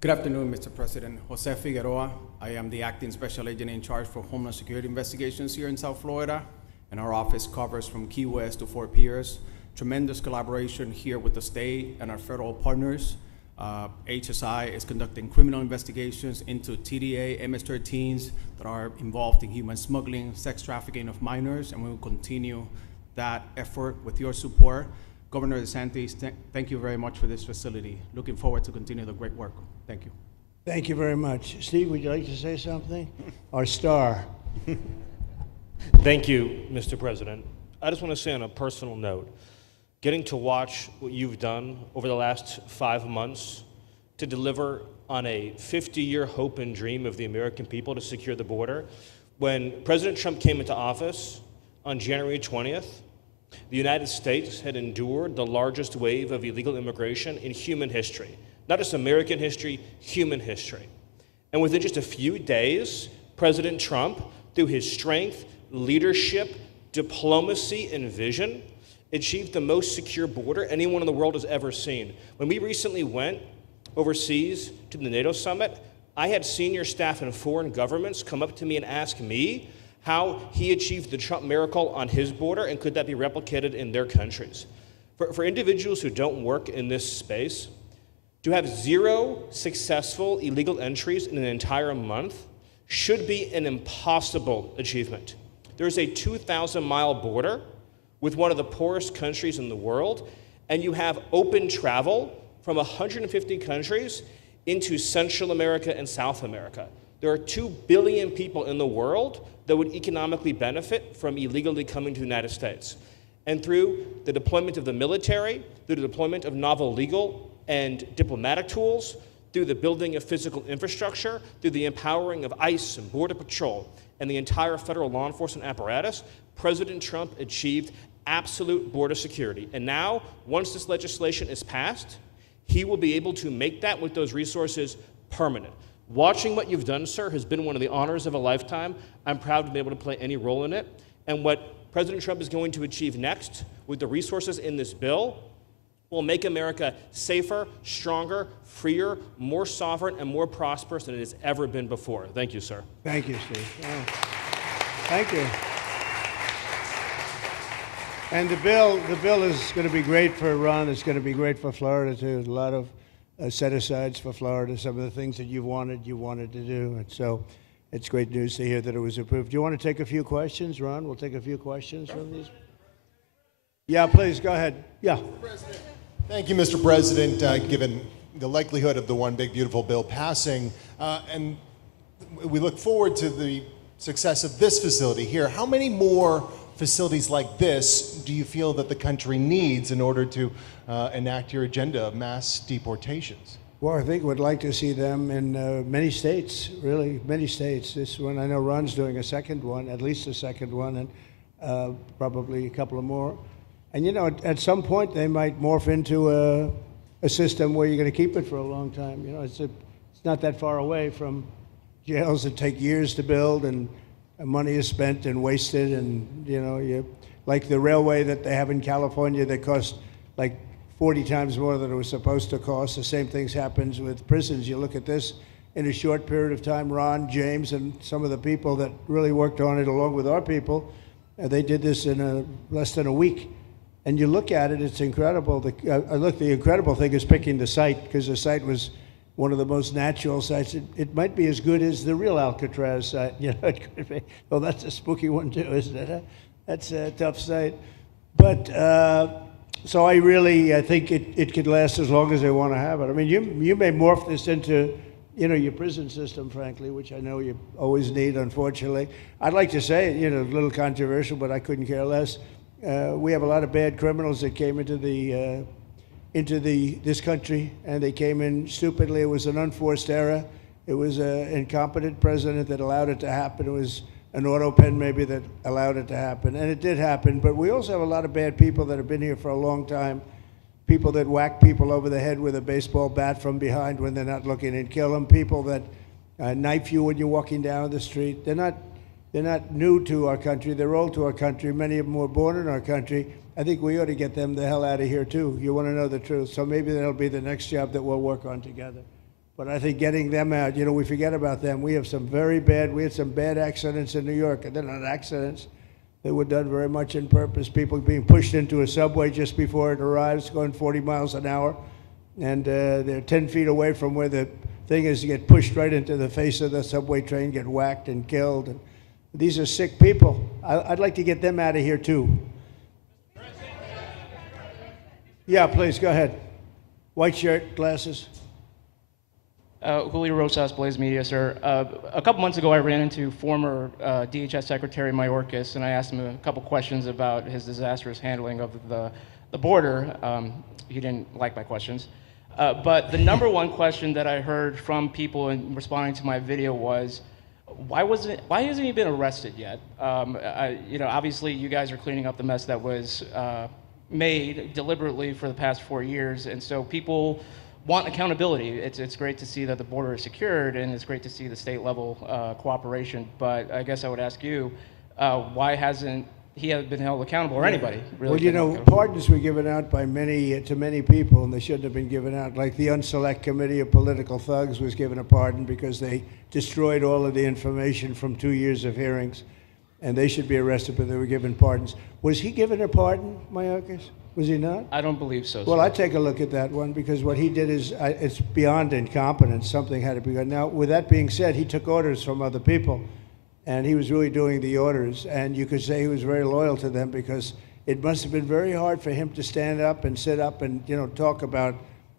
Good afternoon, Mr. President. Jose Figueroa. I am the acting special agent in charge for Homeland Security Investigations here in South Florida, and our office covers from Key West to Fort Pierce. Tremendous collaboration here with the state and our federal partners. HSI is conducting criminal investigations into TDA, MS-13s that are involved in human smuggling, sex trafficking of minors, and we will continue that effort with your support. Governor DeSantis, thank you very much for this facility. Looking forward to continue the great work. Thank you. Thank you very much. Steve, would you like to say something? Our star. Thank you, Mr. President. I just want to say on a personal note, getting to watch what you've done over the last 5 months to deliver on a 50-year hope and dream of the American people to secure the border. When President Trump came into office on January 20th, the United States had endured the largest wave of illegal immigration in human history. Not just American history, human history. And within just a few days, President Trump, through his strength, leadership, diplomacy, and vision, achieved the most secure border anyone in the world has ever seen. When we recently went overseas to the NATO summit, I had senior staff in foreign governments come up to me and ask me how he achieved the Trump miracle on his border and could that be replicated in their countries. For individuals who don't work in this space, to have 0 successful illegal entries in an entire month should be an impossible achievement. There's a 2,000-mile border with one of the poorest countries in the world, and you have open travel from 150 countries into Central America and South America. There are 2 billion people in the world that would economically benefit from illegally coming to the United States. And through the deployment of the military, through the deployment of novel legal and diplomatic tools, through the building of physical infrastructure, through the empowering of ICE and Border Patrol and the entire federal law enforcement apparatus, President Trump achieved absolute border security. And now, once this legislation is passed, he will be able to make that with those resources permanent. Watching what you've done, sir, has been one of the honors of a lifetime. I'm proud to be able to play any role in it. And what President Trump is going to achieve next with the resources in this bill will make America safer, stronger, freer, more sovereign, and more prosperous than it has ever been before. Thank you, sir. Thank you, Steve. Oh. Thank you. And the bill is going to be great for Ron. It's going to be great for Florida too. A lot of set-asides for Florida. Some of the things that you wanted to do. And so, it's great news to hear that it was approved. Do you want to take a few questions, Ron? We'll take a few questions from these. Yeah, please go ahead. Yeah. Thank you, Mr. President. Given the likelihood of the One Big Beautiful Bill passing, and we look forward to the success of this facility here, how many more facilities like this do you feel that the country needs in order to enact your agenda of mass deportations? Well, I think we'd like to see them in many states, really, many states. This one, I know Ron's doing a second one, at least a second one, and probably a couple of more. And you know, at some point they might morph into a system where you're going to keep it for a long time. You know, it's not that far away from jails that take years to build, and money is spent and wasted. And you know, like the railway that they have in California that costs like 40 times more than it was supposed to cost. The same things happens with prisons. You look at this in a short period of time. Ron, James, and some of the people that really worked on it along with our people, they did this in less than a week. And you look at it, it's incredible. The incredible thing is picking the site, because the site was one of the most natural sites. It might be as good as the real Alcatraz site. You know, it could be. Well, that's a spooky one too, isn't it? That's a tough site. But So I really, I think it could last as long as they want to have it. I mean, you may morph this into, you know, your prison system, frankly, which I know you always need, unfortunately. I'd like to say, you know, a little controversial, but I couldn't care less. We have a lot of bad criminals that came into this country, and they came in stupidly. It was an unforced error. It was an incompetent president that allowed it to happen. It was an auto pen maybe that allowed it to happen, and it did happen. But we also have a lot of bad people that have been here for a long time, people that whack people over the head with a baseball bat from behind when they're not looking and kill them, people that knife you when you're walking down the street. They're not new to our country. They're old to our country. Many of them were born in our country. I think we ought to get them the hell out of here, too. You want to know the truth. So maybe that'll be the next job that we'll work on together. But I think getting them out, you know, we forget about them. We had some bad accidents in New York, and they're not accidents. They were done very much in purpose. People being pushed into a subway just before it arrives, going 40 miles an hour, and they're 10 feet away from where the thing is, to get pushed right into the face of the subway train, get whacked and killed. And these are sick people. I'd like to get them out of here, too. Yeah, please, go ahead. White shirt, glasses. Julio Rosas, Blaze Media, sir. A couple months ago, I ran into former DHS Secretary Mayorkas, and I asked him a couple questions about his disastrous handling of the border. He didn't like my questions. But the number one question that I heard from people in responding to my video was, why hasn't he been arrested yet? You know, obviously, you guys are cleaning up the mess that was made deliberately for the past 4 years, and so people want accountability. It's great to see that the border is secured, and it's great to see the state level cooperation. But I guess I would ask you, why hasn't he been held accountable, or anybody really? Well, you know, pardons were given out by to many people, and they shouldn't have been given out. Like the Unselect Committee of Political Thugs was given a pardon because they destroyed all of the information from 2 years of hearings, and they should be arrested, but they were given pardons. Was he given a pardon, Mayorkas? Was he not? I don't believe so. Well, sir. I take a look at that one because what he did is it's beyond incompetence. Something had to be done. Now, with that being said, he took orders from other people, and he was really doing the orders. And you could say he was very loyal to them because it must have been very hard for him to stand up and sit up and, you know, talk about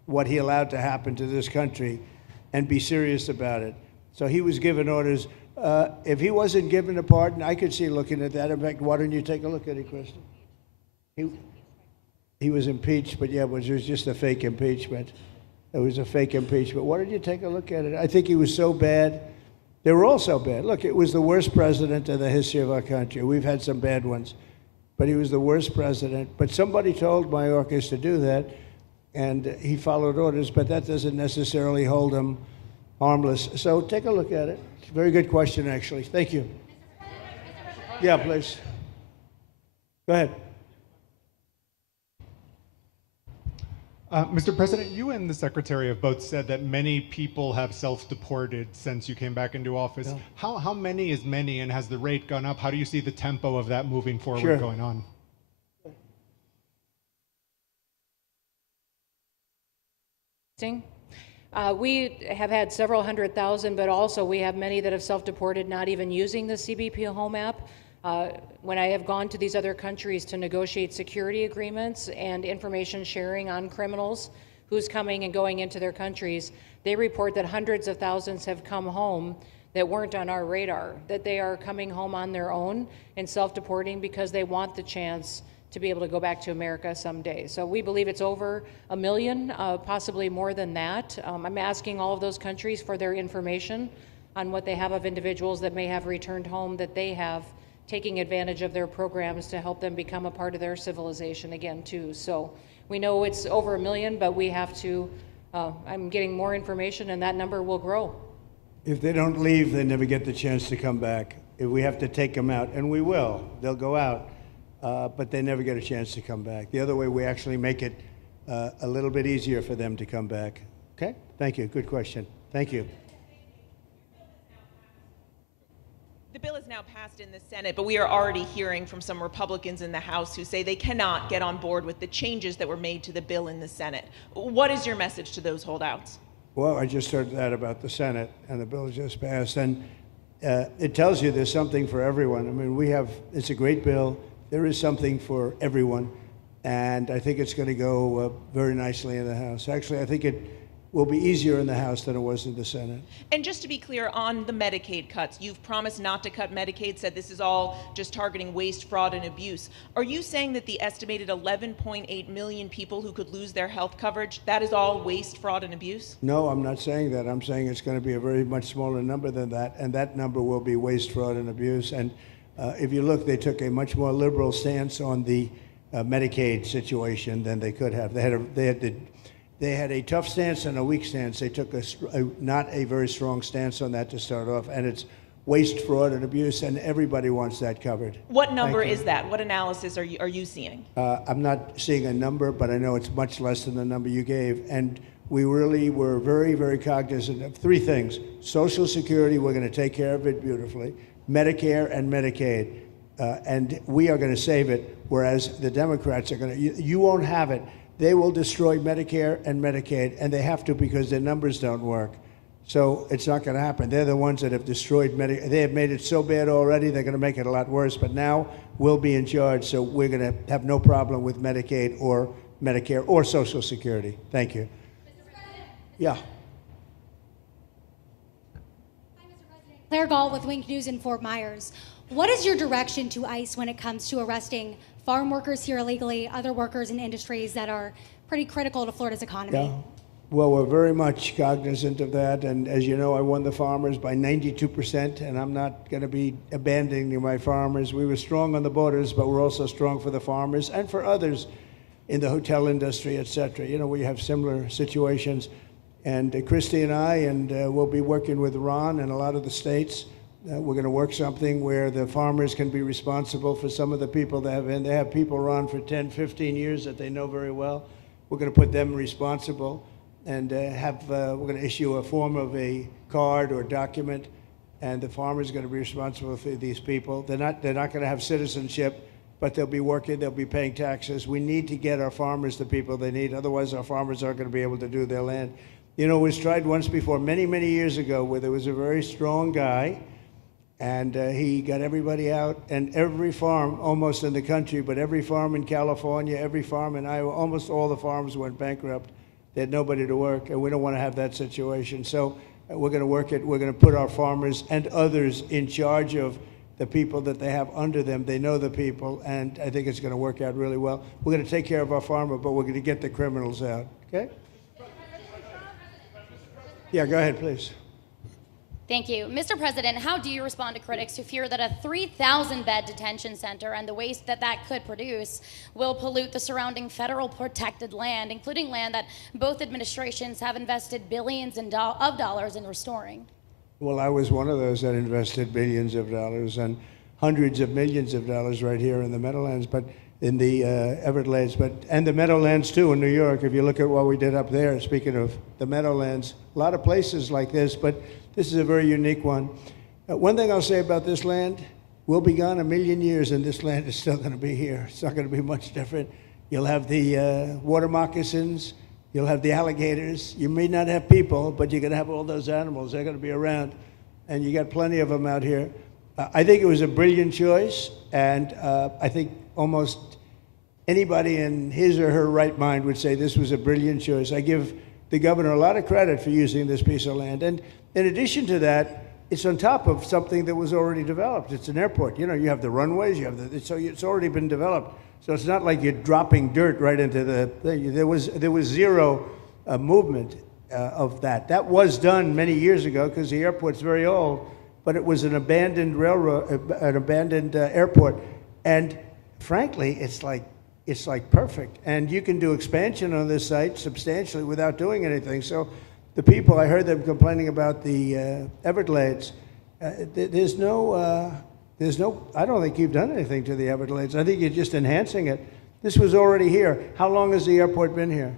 what he allowed to happen to this country and be serious about it. So he was given orders. If he wasn't given a pardon, I could see looking at that. In fact, why don't you take a look at it, Kristen? He was impeached, but yeah, it was just a fake impeachment. It was a fake impeachment. Why don't you take a look at it? I think he was so bad. They were all so bad. Look, it was the worst president in the history of our country. We've had some bad ones, but he was the worst president. But somebody told Mayorkas to do that, and he followed orders, but that doesn't necessarily hold him harmless. So take a look at it. It's a very good question, actually. Thank you. Yeah, please. Go ahead. Mr. President, you and the Secretary have both said that many people have self-deported since you came back into office. Yeah. How many is many, and has the rate gone up? How do you see the tempo of that moving forward going on? We have had several 100,000, but also we have many that have self-deported not even using the CBP Home app. When I have gone to these other countries to negotiate security agreements and information sharing on criminals, who's coming and going into their countries, they report that hundreds of thousands have come home that weren't on our radar, that they are coming home on their own and self-deporting because they want the chance to be able to go back to America someday. So we believe it's over 1 million, possibly more than that. I'm asking all of those countries for their information on what they have of individuals that may have returned home, that they have taking advantage of their programs to help them become a part of their civilization again too. So we know it's over 1 million, but we have to, I'm getting more information and that number will grow. If they don't leave, they never get the chance to come back. If we have to take them out, and we will, they'll go out, but they never get a chance to come back. The other way, we actually make it a little bit easier for them to come back. Okay, thank you, good question. Thank you. The bill is now passed in the Senate, but we are already hearing from some Republicans in the House who say they cannot get on board with the changes that were made to the bill in the Senate. What is your message to those holdouts? Well, I just heard that about the Senate, and the bill just passed, and it tells you there's something for everyone. I mean, it's a great bill. There is something for everyone. and I think it's going to go very nicely in the House. Actually, I think it will be easier in the House than it was in the Senate. And just to be clear, on the Medicaid cuts, you've promised not to cut Medicaid, said this is all just targeting waste, fraud, and abuse. Are you saying that the estimated 11.8 million people who could lose their health coverage, that is all waste, fraud, and abuse? No, I'm not saying that. I'm saying it's going to be a very much smaller number than that, and that number will be waste, fraud, and abuse. And if you look, they took a much more liberal stance on the Medicaid situation than they could have. They had a tough stance and a weak stance. They took not a very strong stance on that to start off, and it's waste, fraud, and abuse, and everybody wants that covered. What number is that? What analysis are you seeing? I'm not seeing a number, but I know it's much less than the number you gave, and we really were very, very cognizant of three things. Social Security, we're going to take care of it beautifully. Medicare and Medicaid, and we are going to save it, whereas the Democrats are going to, you won't have it. They will destroy Medicare and Medicaid, and they have to because their numbers don't work. So it's not going to happen. They're the ones that have destroyed Medicare. They have made it so bad already, they're going to make it a lot worse. But now we'll be in charge, so we're going to have no problem with Medicaid or Medicare or Social Security. Thank you. Yeah. Claire Gall with Wink News in Fort Myers. What is your direction to ICE when it comes to arresting farm workers here illegally, other workers in industries that are pretty critical to Florida's economy? Yeah. Well, we're very much cognizant of that, and as you know, I won the farmers by 92%, and I'm not going to be abandoning my farmers. We were strong on the borders, but we're also strong for the farmers and for others in the hotel industry, et cetera. You know, we have similar situations, and Christy and I, and we'll be working with Ron and a lot of the states. We're going to work something where the farmers can be responsible for some of the people they have people run for 10, 15 years that they know very well. We're going to put them responsible and we're going to issue a form of a card or document, and the farmer's going to be responsible for these people. They're not going to have citizenship, but they'll be working, they'll be paying taxes. We need to get our farmers the people they need, otherwise our farmers aren't going to be able to do their land. You know, it was tried once before, many, many years ago, where there was a very strong guy, and he got everybody out, and every farm almost in the country, but every farm in California, every farm in Iowa, almost all the farms went bankrupt. They had nobody to work, and we don't want to have that situation. So we're going to work it. We're going to put our farmers and others in charge of the people that they have under them. They know the people, and I think it's going to work out really well. We're going to take care of our farmer, but we're going to get the criminals out, okay? Yeah, go ahead, please. Thank you. Mr. President, how do you respond to critics who fear that a 3,000-bed detention center and the waste that could produce will pollute the surrounding federal protected land, including land that both administrations have invested billions of dollars in restoring? Well, I was one of those that invested billions of dollars and hundreds of millions of dollars right here in the Meadowlands, but in the Everglades, and the Meadowlands too in New York. If you look at what we did up there, speaking of the Meadowlands, a lot of places like this, but this is a very unique one. One thing I'll say about this land, we'll be gone 1,000,000 years and this land is still going to be here. It's not going to be much different. You'll have the water moccasins, you'll have the alligators. You may not have people, but you're going to have all those animals. They're going to be around, and you got plenty of them out here. I think it was a brilliant choice, and I think almost anybody in his or her right mind would say this was a brilliant choice. I give the governor a lot of credit for using this piece of land. And in addition to that, it's on top of something that was already developed. It's an airport. You know, you have the runways, you have so it's already been developed. So it's not like you're dropping dirt right into the thing. There was zero movement of that. That was done many years ago because the airport's very old, but it was an abandoned railroad, an abandoned airport. And frankly, it's like perfect. And you can do expansion on this site substantially without doing anything. So the people, I heard them complaining about the Everglades. There's no, I don't think you've done anything to the Everglades. I think you're just enhancing it. This was already here. How long has the airport been here?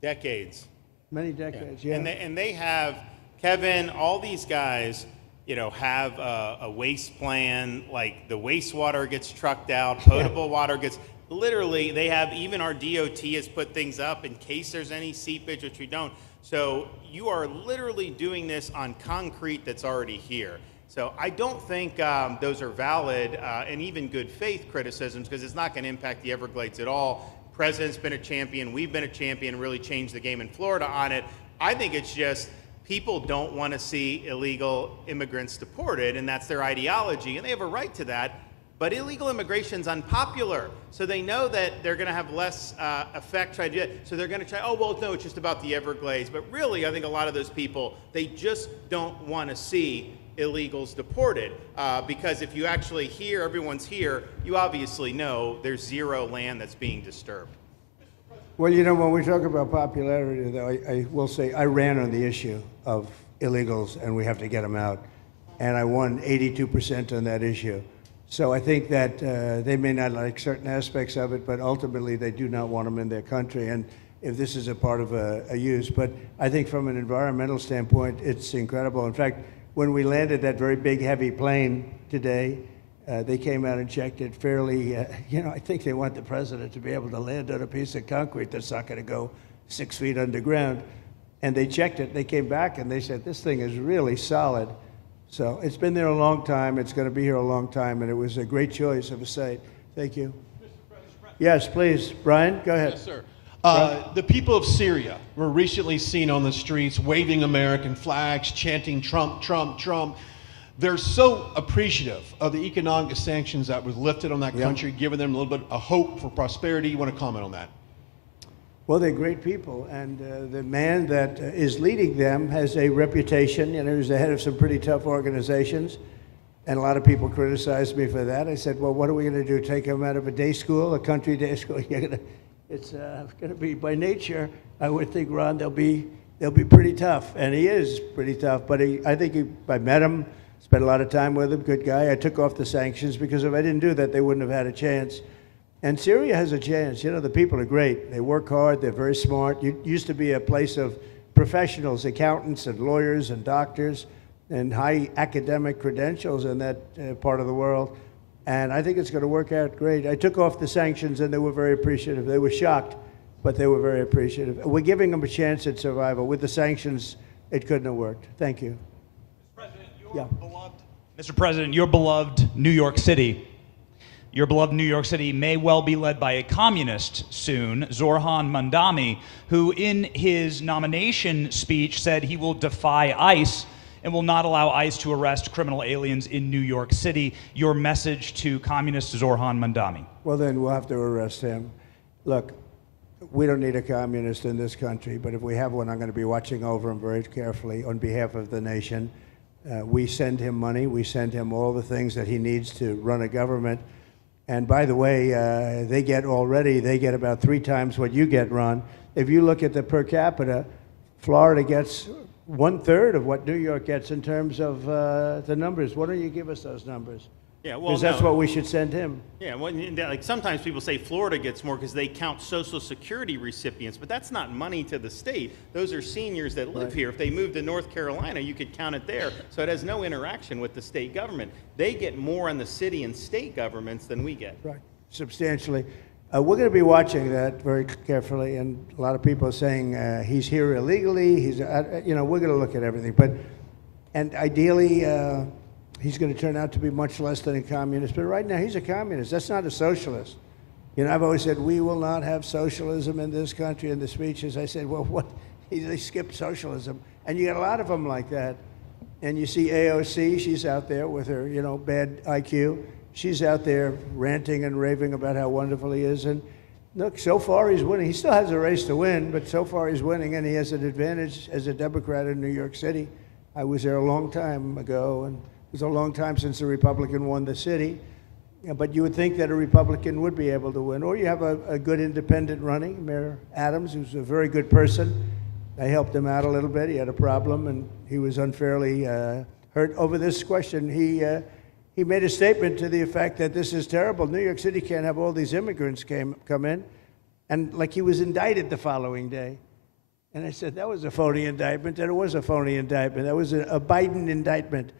Decades. Many decades, yeah. And they have, Kevin, all these guys, you know, have a waste plan, like the wastewater gets trucked out, potable water gets, literally, they have, even our DOT has put things up in case there's any seepage, which we don't. So you are literally doing this on concrete that's already here. So I don't think those are valid and even good faith criticisms, because it's not going to impact the Everglades at all. President's been a champion, we've been a champion, really changed the game in Florida on it. I think it's just people don't want to see illegal immigrants deported, and that's their ideology, and they have a right to that. But illegal immigration's unpopular, so they know that they're going to have less effect trying to do it. So they're going to try, oh, well, no, it's just about the Everglades. But really, I think a lot of those people, they just don't want to see illegals deported. Because if you actually hear, everyone's here, you obviously know there's zero land that's being disturbed. Well, you know, when we talk about popularity, though, I will say I ran on the issue of illegals, and we have to get them out. And I won 82% on that issue. So I think that they may not like certain aspects of it, but ultimately they do not want them in their country. And if this is a part of a use, but I think from an environmental standpoint, it's incredible. In fact, when we landed that very big, heavy plane today, they came out and checked it fairly. You know, I think they want the president to be able to land on a piece of concrete that's not going to go 6 feet underground. And they checked it. They came back and they said, this thing is really solid. So it's been there a long time. It's going to be here a long time, and it was a great choice of a site. Thank you. Yes, please. Brian, go ahead. Yes, sir. The people of Syria were recently seen on the streets waving American flags, chanting Trump, Trump, Trump. They're so appreciative of the economic sanctions that was lifted on that country, giving them a little bit of hope for prosperity. You want to comment on that? Well, they're great people, and the man that is leading them has a reputation. You know, he was the head of some pretty tough organizations, and a lot of people criticized me for that. I said, well, what are we going to do, take him out of a day school, a country day school? It's going to be, by nature, I would think, Ron, they'll be pretty tough, and he is pretty tough, but I think I met him, spent a lot of time with him, good guy. I took off the sanctions because if I didn't do that, they wouldn't have had a chance. And Syria has a chance. You know, the people are great. They work hard. They're very smart. It used to be a place of professionals, accountants and lawyers and doctors and high academic credentials in that part of the world. And I think it's going to work out great. I took off the sanctions, and they were very appreciative. They were shocked, but they were very appreciative. We're giving them a chance at survival. With the sanctions, it couldn't have worked. Thank you. Mr. President, your beloved New York City. Your beloved New York City may well be led by a communist soon, Zorhan Mandami, who in his nomination speech said he will defy ICE and will not allow ICE to arrest criminal aliens in New York City. Your message to communist Zorhan Mandami. Well, then we'll have to arrest him. Look, we don't need a communist in this country, but if we have one, I'm going to be watching over him very carefully on behalf of the nation. We send him money. We send him all the things that he needs to run a government. And by the way, they get about 3 times what you get, Ron. If you look at the per capita, Florida gets 1/3 of what New York gets in terms of the numbers. Why don't you give us those numbers? Yeah, well, because that's what we should send him. Yeah, well, like sometimes people say Florida gets more because they count Social Security recipients, but that's not money to the state. Those are seniors that live here. If they moved to North Carolina, you could count it there. So it has no interaction with the state government. They get more on the city and state governments than we get. Right, substantially. We're going to be watching that very carefully, and a lot of people are saying he's here illegally. You know, we're going to look at everything, and ideally. He's going to turn out to be much less than a communist. But right now, he's a communist. That's not a socialist. You know, I've always said, we will not have socialism in this country. In the speeches, I said, well, what? They skipped socialism. And you got a lot of them like that. And you see AOC, she's out there with her, you know, bad IQ. She's out there ranting and raving about how wonderful he is. And look, so far he's winning. He still has a race to win, but so far he's winning, and he has an advantage as a Democrat in New York City. I was there a long time ago, and it was a long time since a Republican won the city, but you would think that a Republican would be able to win. Or you have a good independent running, Mayor Adams, who's a very good person. I helped him out a little bit. He had a problem, and he was unfairly hurt over this question. He made a statement to the effect that this is terrible. New York City can't have all these immigrants come in, and like he was indicted the following day. And I said, that was a phony indictment, and it was a phony indictment. That was a Biden indictment.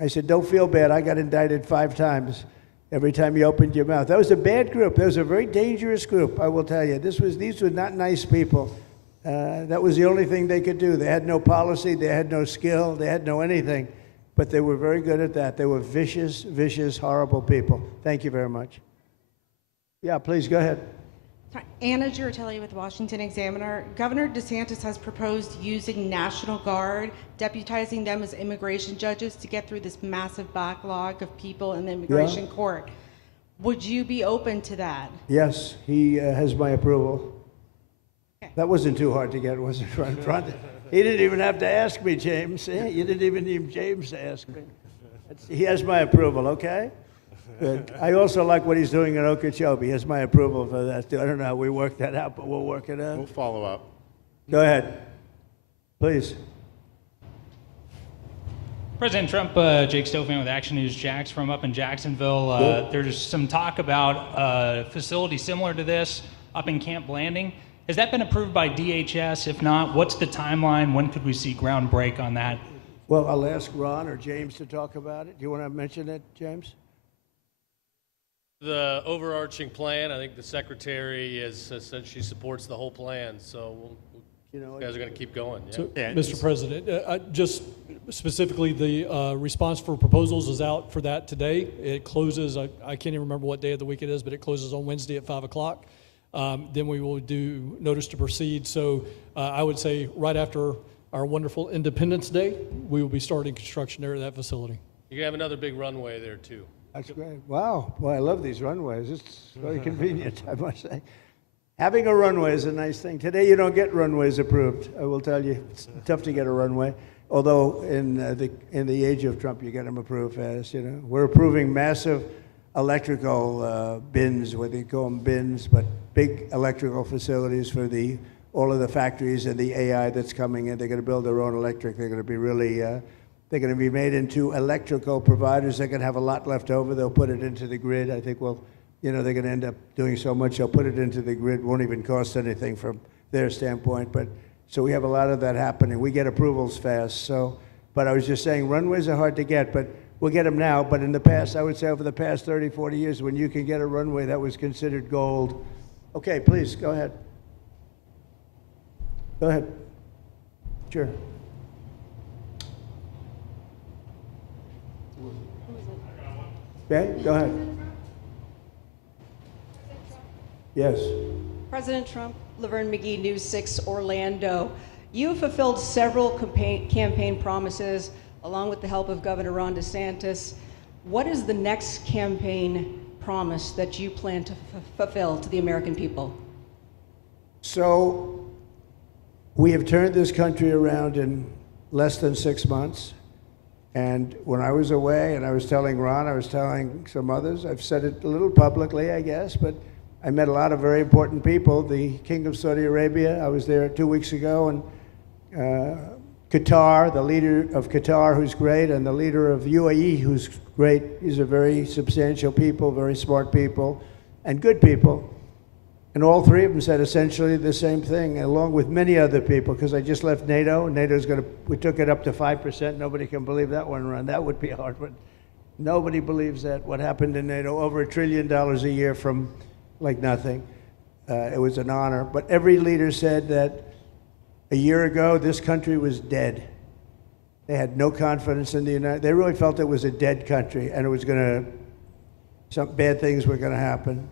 I said, don't feel bad. I got indicted 5 times every time you opened your mouth. That was a bad group. That was a very dangerous group, I will tell you. These were not nice people. That was the only thing they could do. They had no policy. They had no skill. They had no anything. But they were very good at that. They were vicious, vicious, horrible people. Thank you very much. Yeah, please go ahead. Anna Giratelli with Washington Examiner. Governor DeSantis has proposed using National Guard, deputizing them as immigration judges to get through this massive backlog of people in the immigration court. Would you be open to that? Yes, he has my approval. Okay. That wasn't too hard to get, was it? He didn't even have to ask me, James. You didn't even need James to ask me. He has my approval, okay? Good. I also like what he's doing in Okeechobee. He has my approval for that, too. I don't know how we work that out, but we'll work it out. We'll follow up. Go ahead. Please. President Trump, Jake Stofan with Action News Jax from up in Jacksonville. There's some talk about a facility similar to this up in Camp Blanding. Has that been approved by DHS? If not, what's the timeline? When could we see ground break on that? Well, I'll ask Ron or James to talk about it. Do you want to mention it, James? The overarching plan, I think the secretary has said she supports the whole plan, so you guys are going to keep going. Yeah. So, Mr. President, just specifically, the response for proposals is out for that today. It closes, I can't even remember what day of the week it is, but it closes on Wednesday at 5 o'clock. Then we will do notice to proceed. So I would say right after our wonderful Independence Day, we will be starting construction there at that facility. You're going to have another big runway there, too. That's great. Wow. Well, I love these runways. It's very convenient, I must say. Having a runway is a nice thing. Today, you don't get runways approved. I will tell you, it's tough to get a runway. Although in the age of Trump, you get them approved fast. You know, we're approving massive electrical bins, what they call them bins, but big electrical facilities for all of the factories and the AI that's coming in. They're going to build their own electric. They're going to be really. They're going to be made into electrical providers. They're going to have a lot left over. They'll put it into the grid. I think, well, they're going to end up doing so much. They'll put it into the grid. Won't even cost anything from their standpoint. But so we have a lot of that happening. We get approvals fast. So, but I was just saying, runways are hard to get, but we'll get them now. But in the past, I would say over the past 30, 40 years, when you can get a runway, that was considered gold. Okay, please, go ahead. Go ahead. Sure. Okay, go ahead. Yes. President Trump, Laverne McGee, News 6 Orlando. You have fulfilled several campaign promises along with the help of Governor Ron DeSantis. What is the next campaign promise that you plan to fulfill to the American people? So we have turned this country around in less than 6 months. And when I was away, and I was telling Ron, I was telling some others, I've said it a little publicly, I guess, but I met a lot of very important people. The King of Saudi Arabia, I was there 2 weeks ago, and Qatar, the leader of Qatar, who's great, and the leader of UAE, who's great. These are very substantial people, very smart people, and good people. And all three of them said essentially the same thing, along with many other people, because I just left NATO. NATO's we took it up to 5%. Nobody can believe that one run. That would be hard, but nobody believes that. What happened in NATO, over $1 trillion a year from like nothing. It was an honor. But every leader said that a year ago, this country was dead. They had no confidence in the United. They really felt it was a dead country, and it was some bad things were going to happen.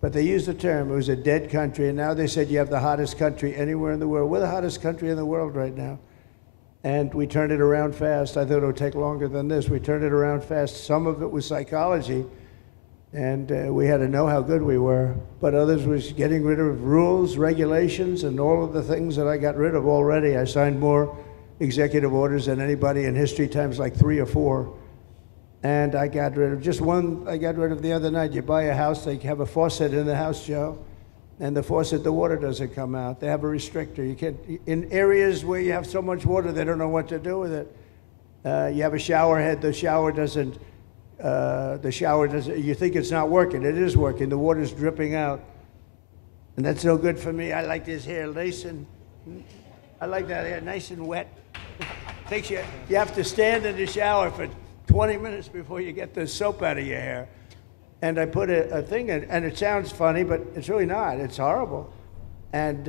But they used the term, it was a dead country, and now they said you have the hottest country anywhere in the world. We're the hottest country in the world right now. And we turned it around fast. I thought it would take longer than this. We turned it around fast. Some of it was psychology, and we had to know how good we were. But others was getting rid of rules, regulations, and all of the things that I got rid of already. I signed more executive orders than anybody in history, times like 3 or 4. And I got rid of just one. I got rid of the other night. You buy a house, they have a faucet in the house, Joe, and the faucet, the water doesn't come out. They have a restrictor. You can't, in areas where you have so much water, they don't know what to do with it. You have a shower head, the shower doesn't, you think it's not working. It is working. The water's dripping out. And that's no good for me. I like this hair nice and, I like that hair nice and wet. Takes you have to stand in the shower for 20 minutes before you get the soap out of your hair. And I put a thing in, and it sounds funny, but it's really not. It's horrible. And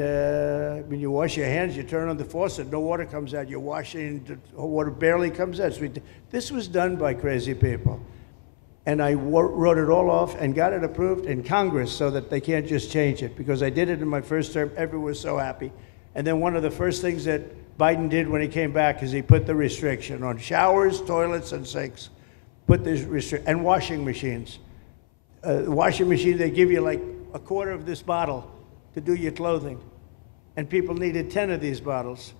when you wash your hands, you turn on the faucet, no water comes out. You're washing, the water barely comes out. So this was done by crazy people. And I wrote it all off and got it approved in Congress so that they can't just change it, because I did it in my first term. Everyone was so happy. And then one of the first things that Biden did when he came back is he put the restriction on showers, toilets, and sinks. Put this restriction, and washing machines. Washing machine, they give you like a quarter of this bottle to do your clothing. And people needed 10 of these bottles.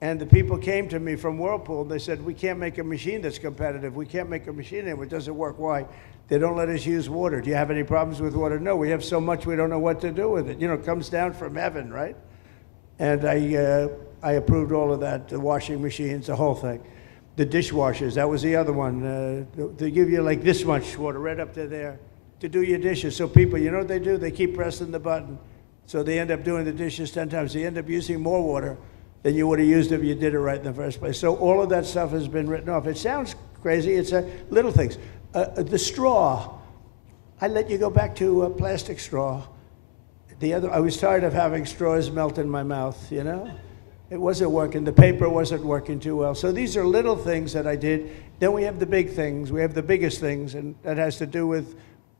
And the people came to me from Whirlpool, and they said, we can't make a machine that's competitive. We can't make a machine anymore. It doesn't work. Why? They don't let us use water. Do you have any problems with water? No, we have so much we don't know what to do with it. You know, it comes down from heaven, right? And I approved all of that, the washing machines, the whole thing. The dishwashers, that was the other one. They give you like this much water right up to there to do your dishes. So people, you know what they do? They keep pressing the button. So they end up doing the dishes 10 times. They end up using more water than you would have used if you did it right in the first place. So all of that stuff has been written off. It sounds crazy. It's little things. The straw. I let you go back to a plastic straw. I was tired of having straws melt in my mouth, you know? It wasn't working. The paper wasn't working too well. So these are little things that I did. Then we have the big things. We have the biggest things, and that has to do with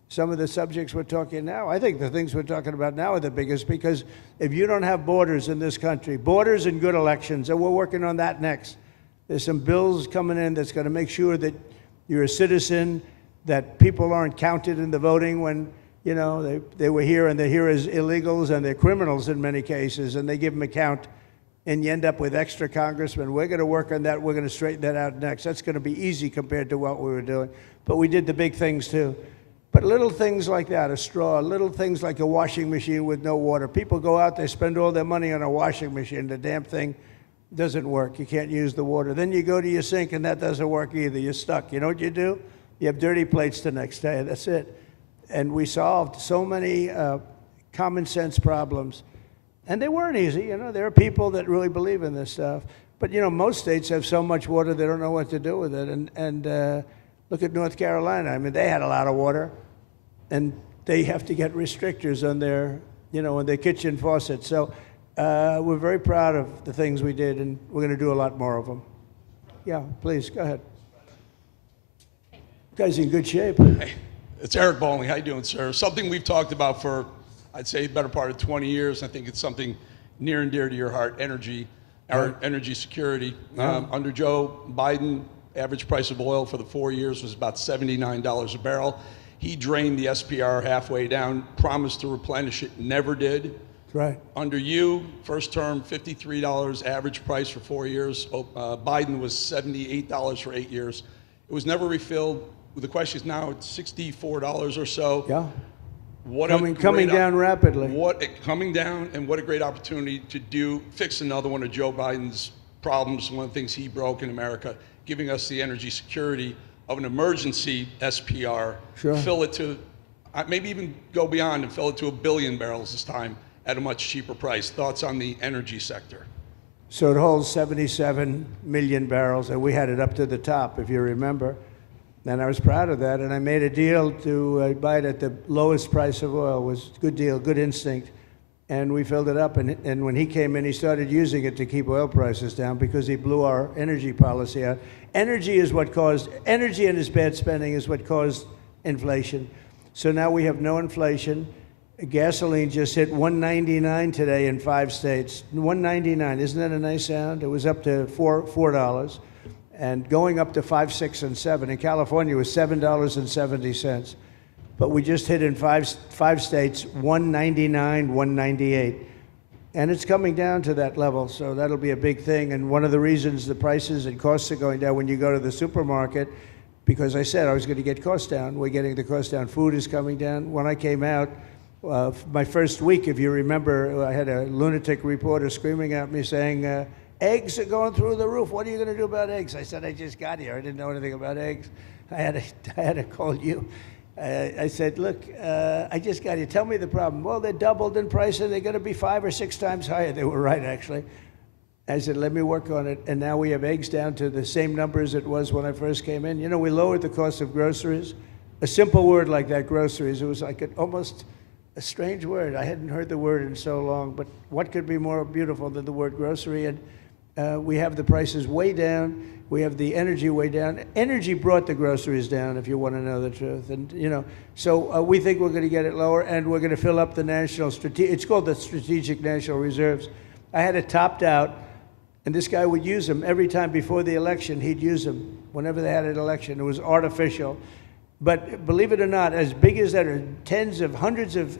some of the subjects we're talking now. I think the things we're talking about now are the biggest, because if you don't have borders in this country, borders and good elections, and we're working on that next. There's some bills coming in that's going to make sure that you're a citizen, that people aren't counted in the voting when, you know, they were here and they're here as illegals and they're criminals in many cases, and they give them a count, and you end up with extra congressmen. We're going to work on that. We're going to straighten that out next. That's going to be easy compared to what we were doing. But we did the big things too. But little things like that, a straw, little things like a washing machine with no water. People go out, they spend all their money on a washing machine. The damn thing doesn't work. You can't use the water. Then you go to your sink and that doesn't work either. You're stuck. You know what you do? You have dirty plates the next day. That's it. And we solved so many common sense problems. And they weren't easy. You know, there are people that really believe in this stuff. But, you know, most states have so much water they don't know what to do with it. And look at North Carolina. I mean, they had a lot of water, and they have to get restrictors on their, you know, on their kitchen faucets. So we're very proud of the things we did, and we're going to do a lot more of them. Yeah, please, go ahead. You guys in good shape. Hey, it's Eric Bowling. How you doing, sir? Something we've talked about for, I'd say, the better part of 20 years. I think it's something near and dear to your heart, energy, our energy security. Yeah. Under Joe Biden, average price of oil for the 4 years was about $79 a barrel. He drained the SPR halfway down, promised to replenish it, never did. That's right. Under you, first term, $53 average price for 4 years. Biden was $78 for 8 years. It was never refilled. The question is now it's $64 or so. Yeah. What coming down rapidly. Coming down, and what a great opportunity to fix another one of Joe Biden's problems, one of the things he broke in America, giving us the energy security of an emergency SPR, Sure. Fill it to, maybe even go beyond and fill it to 1 billion barrels this time at a much cheaper price. Thoughts on the energy sector? So it holds 77 million barrels, and we had it up to the top, if you remember. And I was proud of that, and I made a deal to buy it at the lowest price of oil. It was a good deal, good instinct. And we filled it up, and when he came in, he started using it to keep oil prices down because he blew our energy policy out. Energy and his bad spending is what caused inflation. So now we have no inflation. Gasoline just hit $1.99 today in 5 states. $1.99, isn't that a nice sound? It was up to $4, and going up to $5, $6, and $7. In California, it was $7.70. But we just hit in five states, $1.99, $1.98. And it's coming down to that level, so that'll be a big thing. And one of the reasons the prices and costs are going down when you go to the supermarket, because I said I was going to get costs down. We're getting the costs down. Food is coming down. When I came out, my first week, if you remember, I had a lunatic reporter screaming at me saying, eggs are going through the roof. What are you going to do about eggs? I said, I just got here. I didn't know anything about eggs. I had to call you. I said, look, I just got here. Tell me the problem. Well, they're doubled in price, and they're going to be 5 or 6 times higher. They were right, actually. I said, let me work on it. And now we have eggs down to the same numbers it was when I first came in. You know, we lowered the cost of groceries. A simple word like that, groceries, it was like almost a strange word. I hadn't heard the word in so long, but what could be more beautiful than the word grocery? And We have the prices way down. We have the energy way down. Energy brought the groceries down, if you want to know the truth. And, you know, so we think we're going to get it lower, and we're going to fill up the it's called the Strategic National Reserves. I had it topped out, and this guy would use them every time before the election. He'd use them whenever they had an election. It was artificial. But believe it or not, as big as that are hundreds of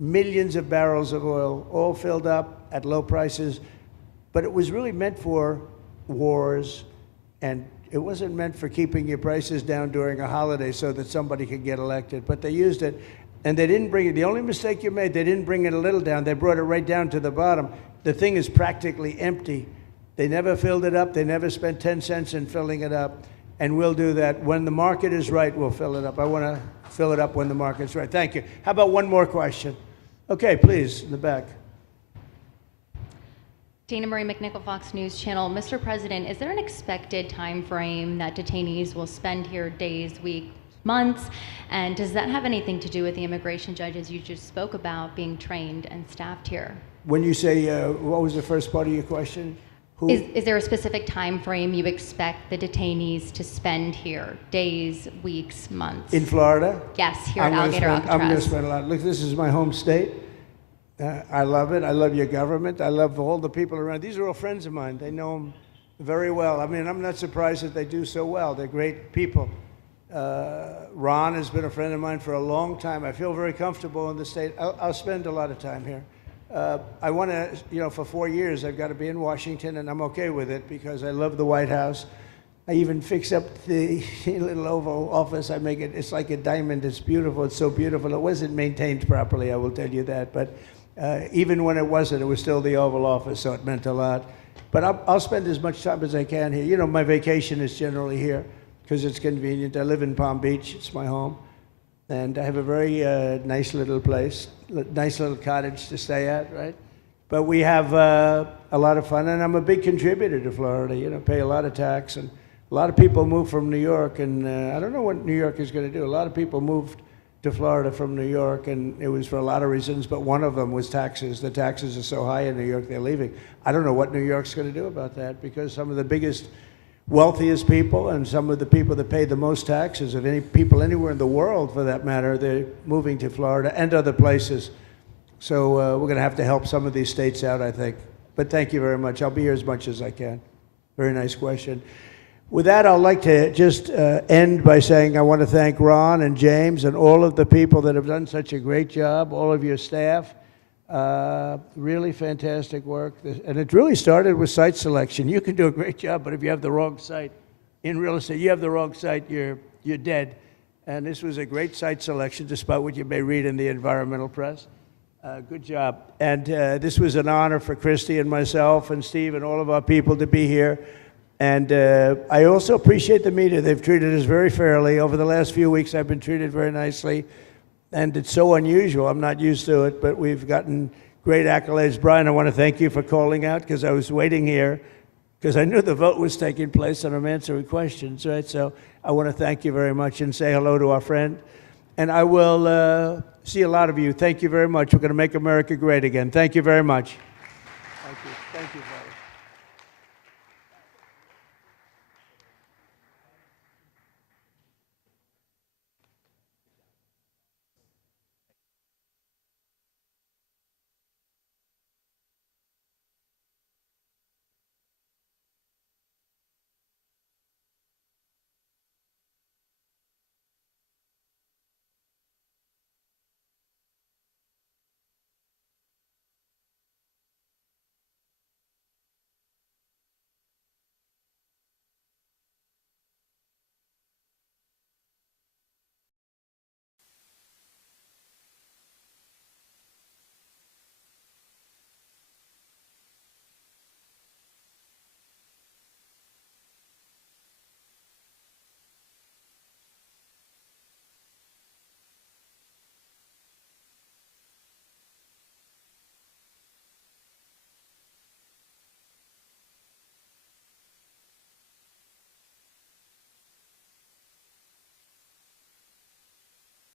millions of barrels of oil, all filled up at low prices. But it was really meant for wars, and it wasn't meant for keeping your prices down during a holiday so that somebody could get elected. But they used it, and they didn't bring it. The only mistake you made, they didn't bring it a little down. They brought it right down to the bottom. The thing is practically empty. They never filled it up. They never spent 10 cents in filling it up. And we'll do that. When the market is right, we'll fill it up. I want to fill it up when the market's right. Thank you. How about one more question? Okay, please, in the back. Dana Marie McNichol, Fox News Channel. Mr. President, is there an expected time frame that detainees will spend here, days, weeks, months? And does that have anything to do with the immigration judges you just spoke about being trained and staffed here? When you say, what was the first part of your question? Is there a specific time frame you expect the detainees to spend here, days, weeks, months? In Florida? Yes, here at Alligator Alcatraz. I'm going to spend a lot. Look, this is my home state. I love it. I love your government. I love all the people around. These are all friends of mine. They know them very well. I mean, I'm not surprised that they do so well. They're great people. Ron has been a friend of mine for a long time. I feel very comfortable in the state. I'll spend a lot of time here. I want to, you know, for 4 years, I've got to be in Washington, and I'm okay with it because I love the White House. I even fix up the little Oval Office. I make it, it's like a diamond. It's beautiful. It's so beautiful. It wasn't maintained properly, I will tell you that. But even when it wasn't, it was still the Oval Office, so it meant a lot. But I'll spend as much time as I can here. You know, my vacation is generally here because it's convenient. I live in Palm Beach. It's my home. And I have a very nice little place, nice little cottage to stay at, right? But we have a lot of fun, and I'm a big contributor to Florida, you know, pay a lot of tax. And a lot of people move from New York, and I don't know what New York is going to do. A lot of people moved to Florida from New York, and it was for a lot of reasons, but one of them was taxes. The taxes are so high in New York, they're leaving. I don't know what New York's going to do about that, because some of the biggest, wealthiest people and some of the people that pay the most taxes of any people anywhere in the world, for that matter, they're moving to Florida and other places. So we're going to have to help some of these states out, I think. But thank you very much. I'll be here as much as I can. Very nice question. With that, I'd like to just end by saying I want to thank Ron and James and all of the people that have done such a great job, all of your staff. Really fantastic work. And it really started with site selection. You can do a great job, but if you have the wrong site in real estate, you have the wrong site, you're dead. And this was a great site selection, despite what you may read in the environmental press. Good job. And this was an honor for Christy and myself and Steve and all of our people to be here. And I also appreciate the media. They've treated us very fairly. Over the last few weeks, I've been treated very nicely. And it's so unusual. I'm not used to it, but we've gotten great accolades. Brian, I want to thank you for calling out, because I was waiting here, because I knew the vote was taking place and I'm answering questions, right? So I want to thank you very much and say hello to our friend. And I will see a lot of you. Thank you very much. We're going to make America great again. Thank you very much.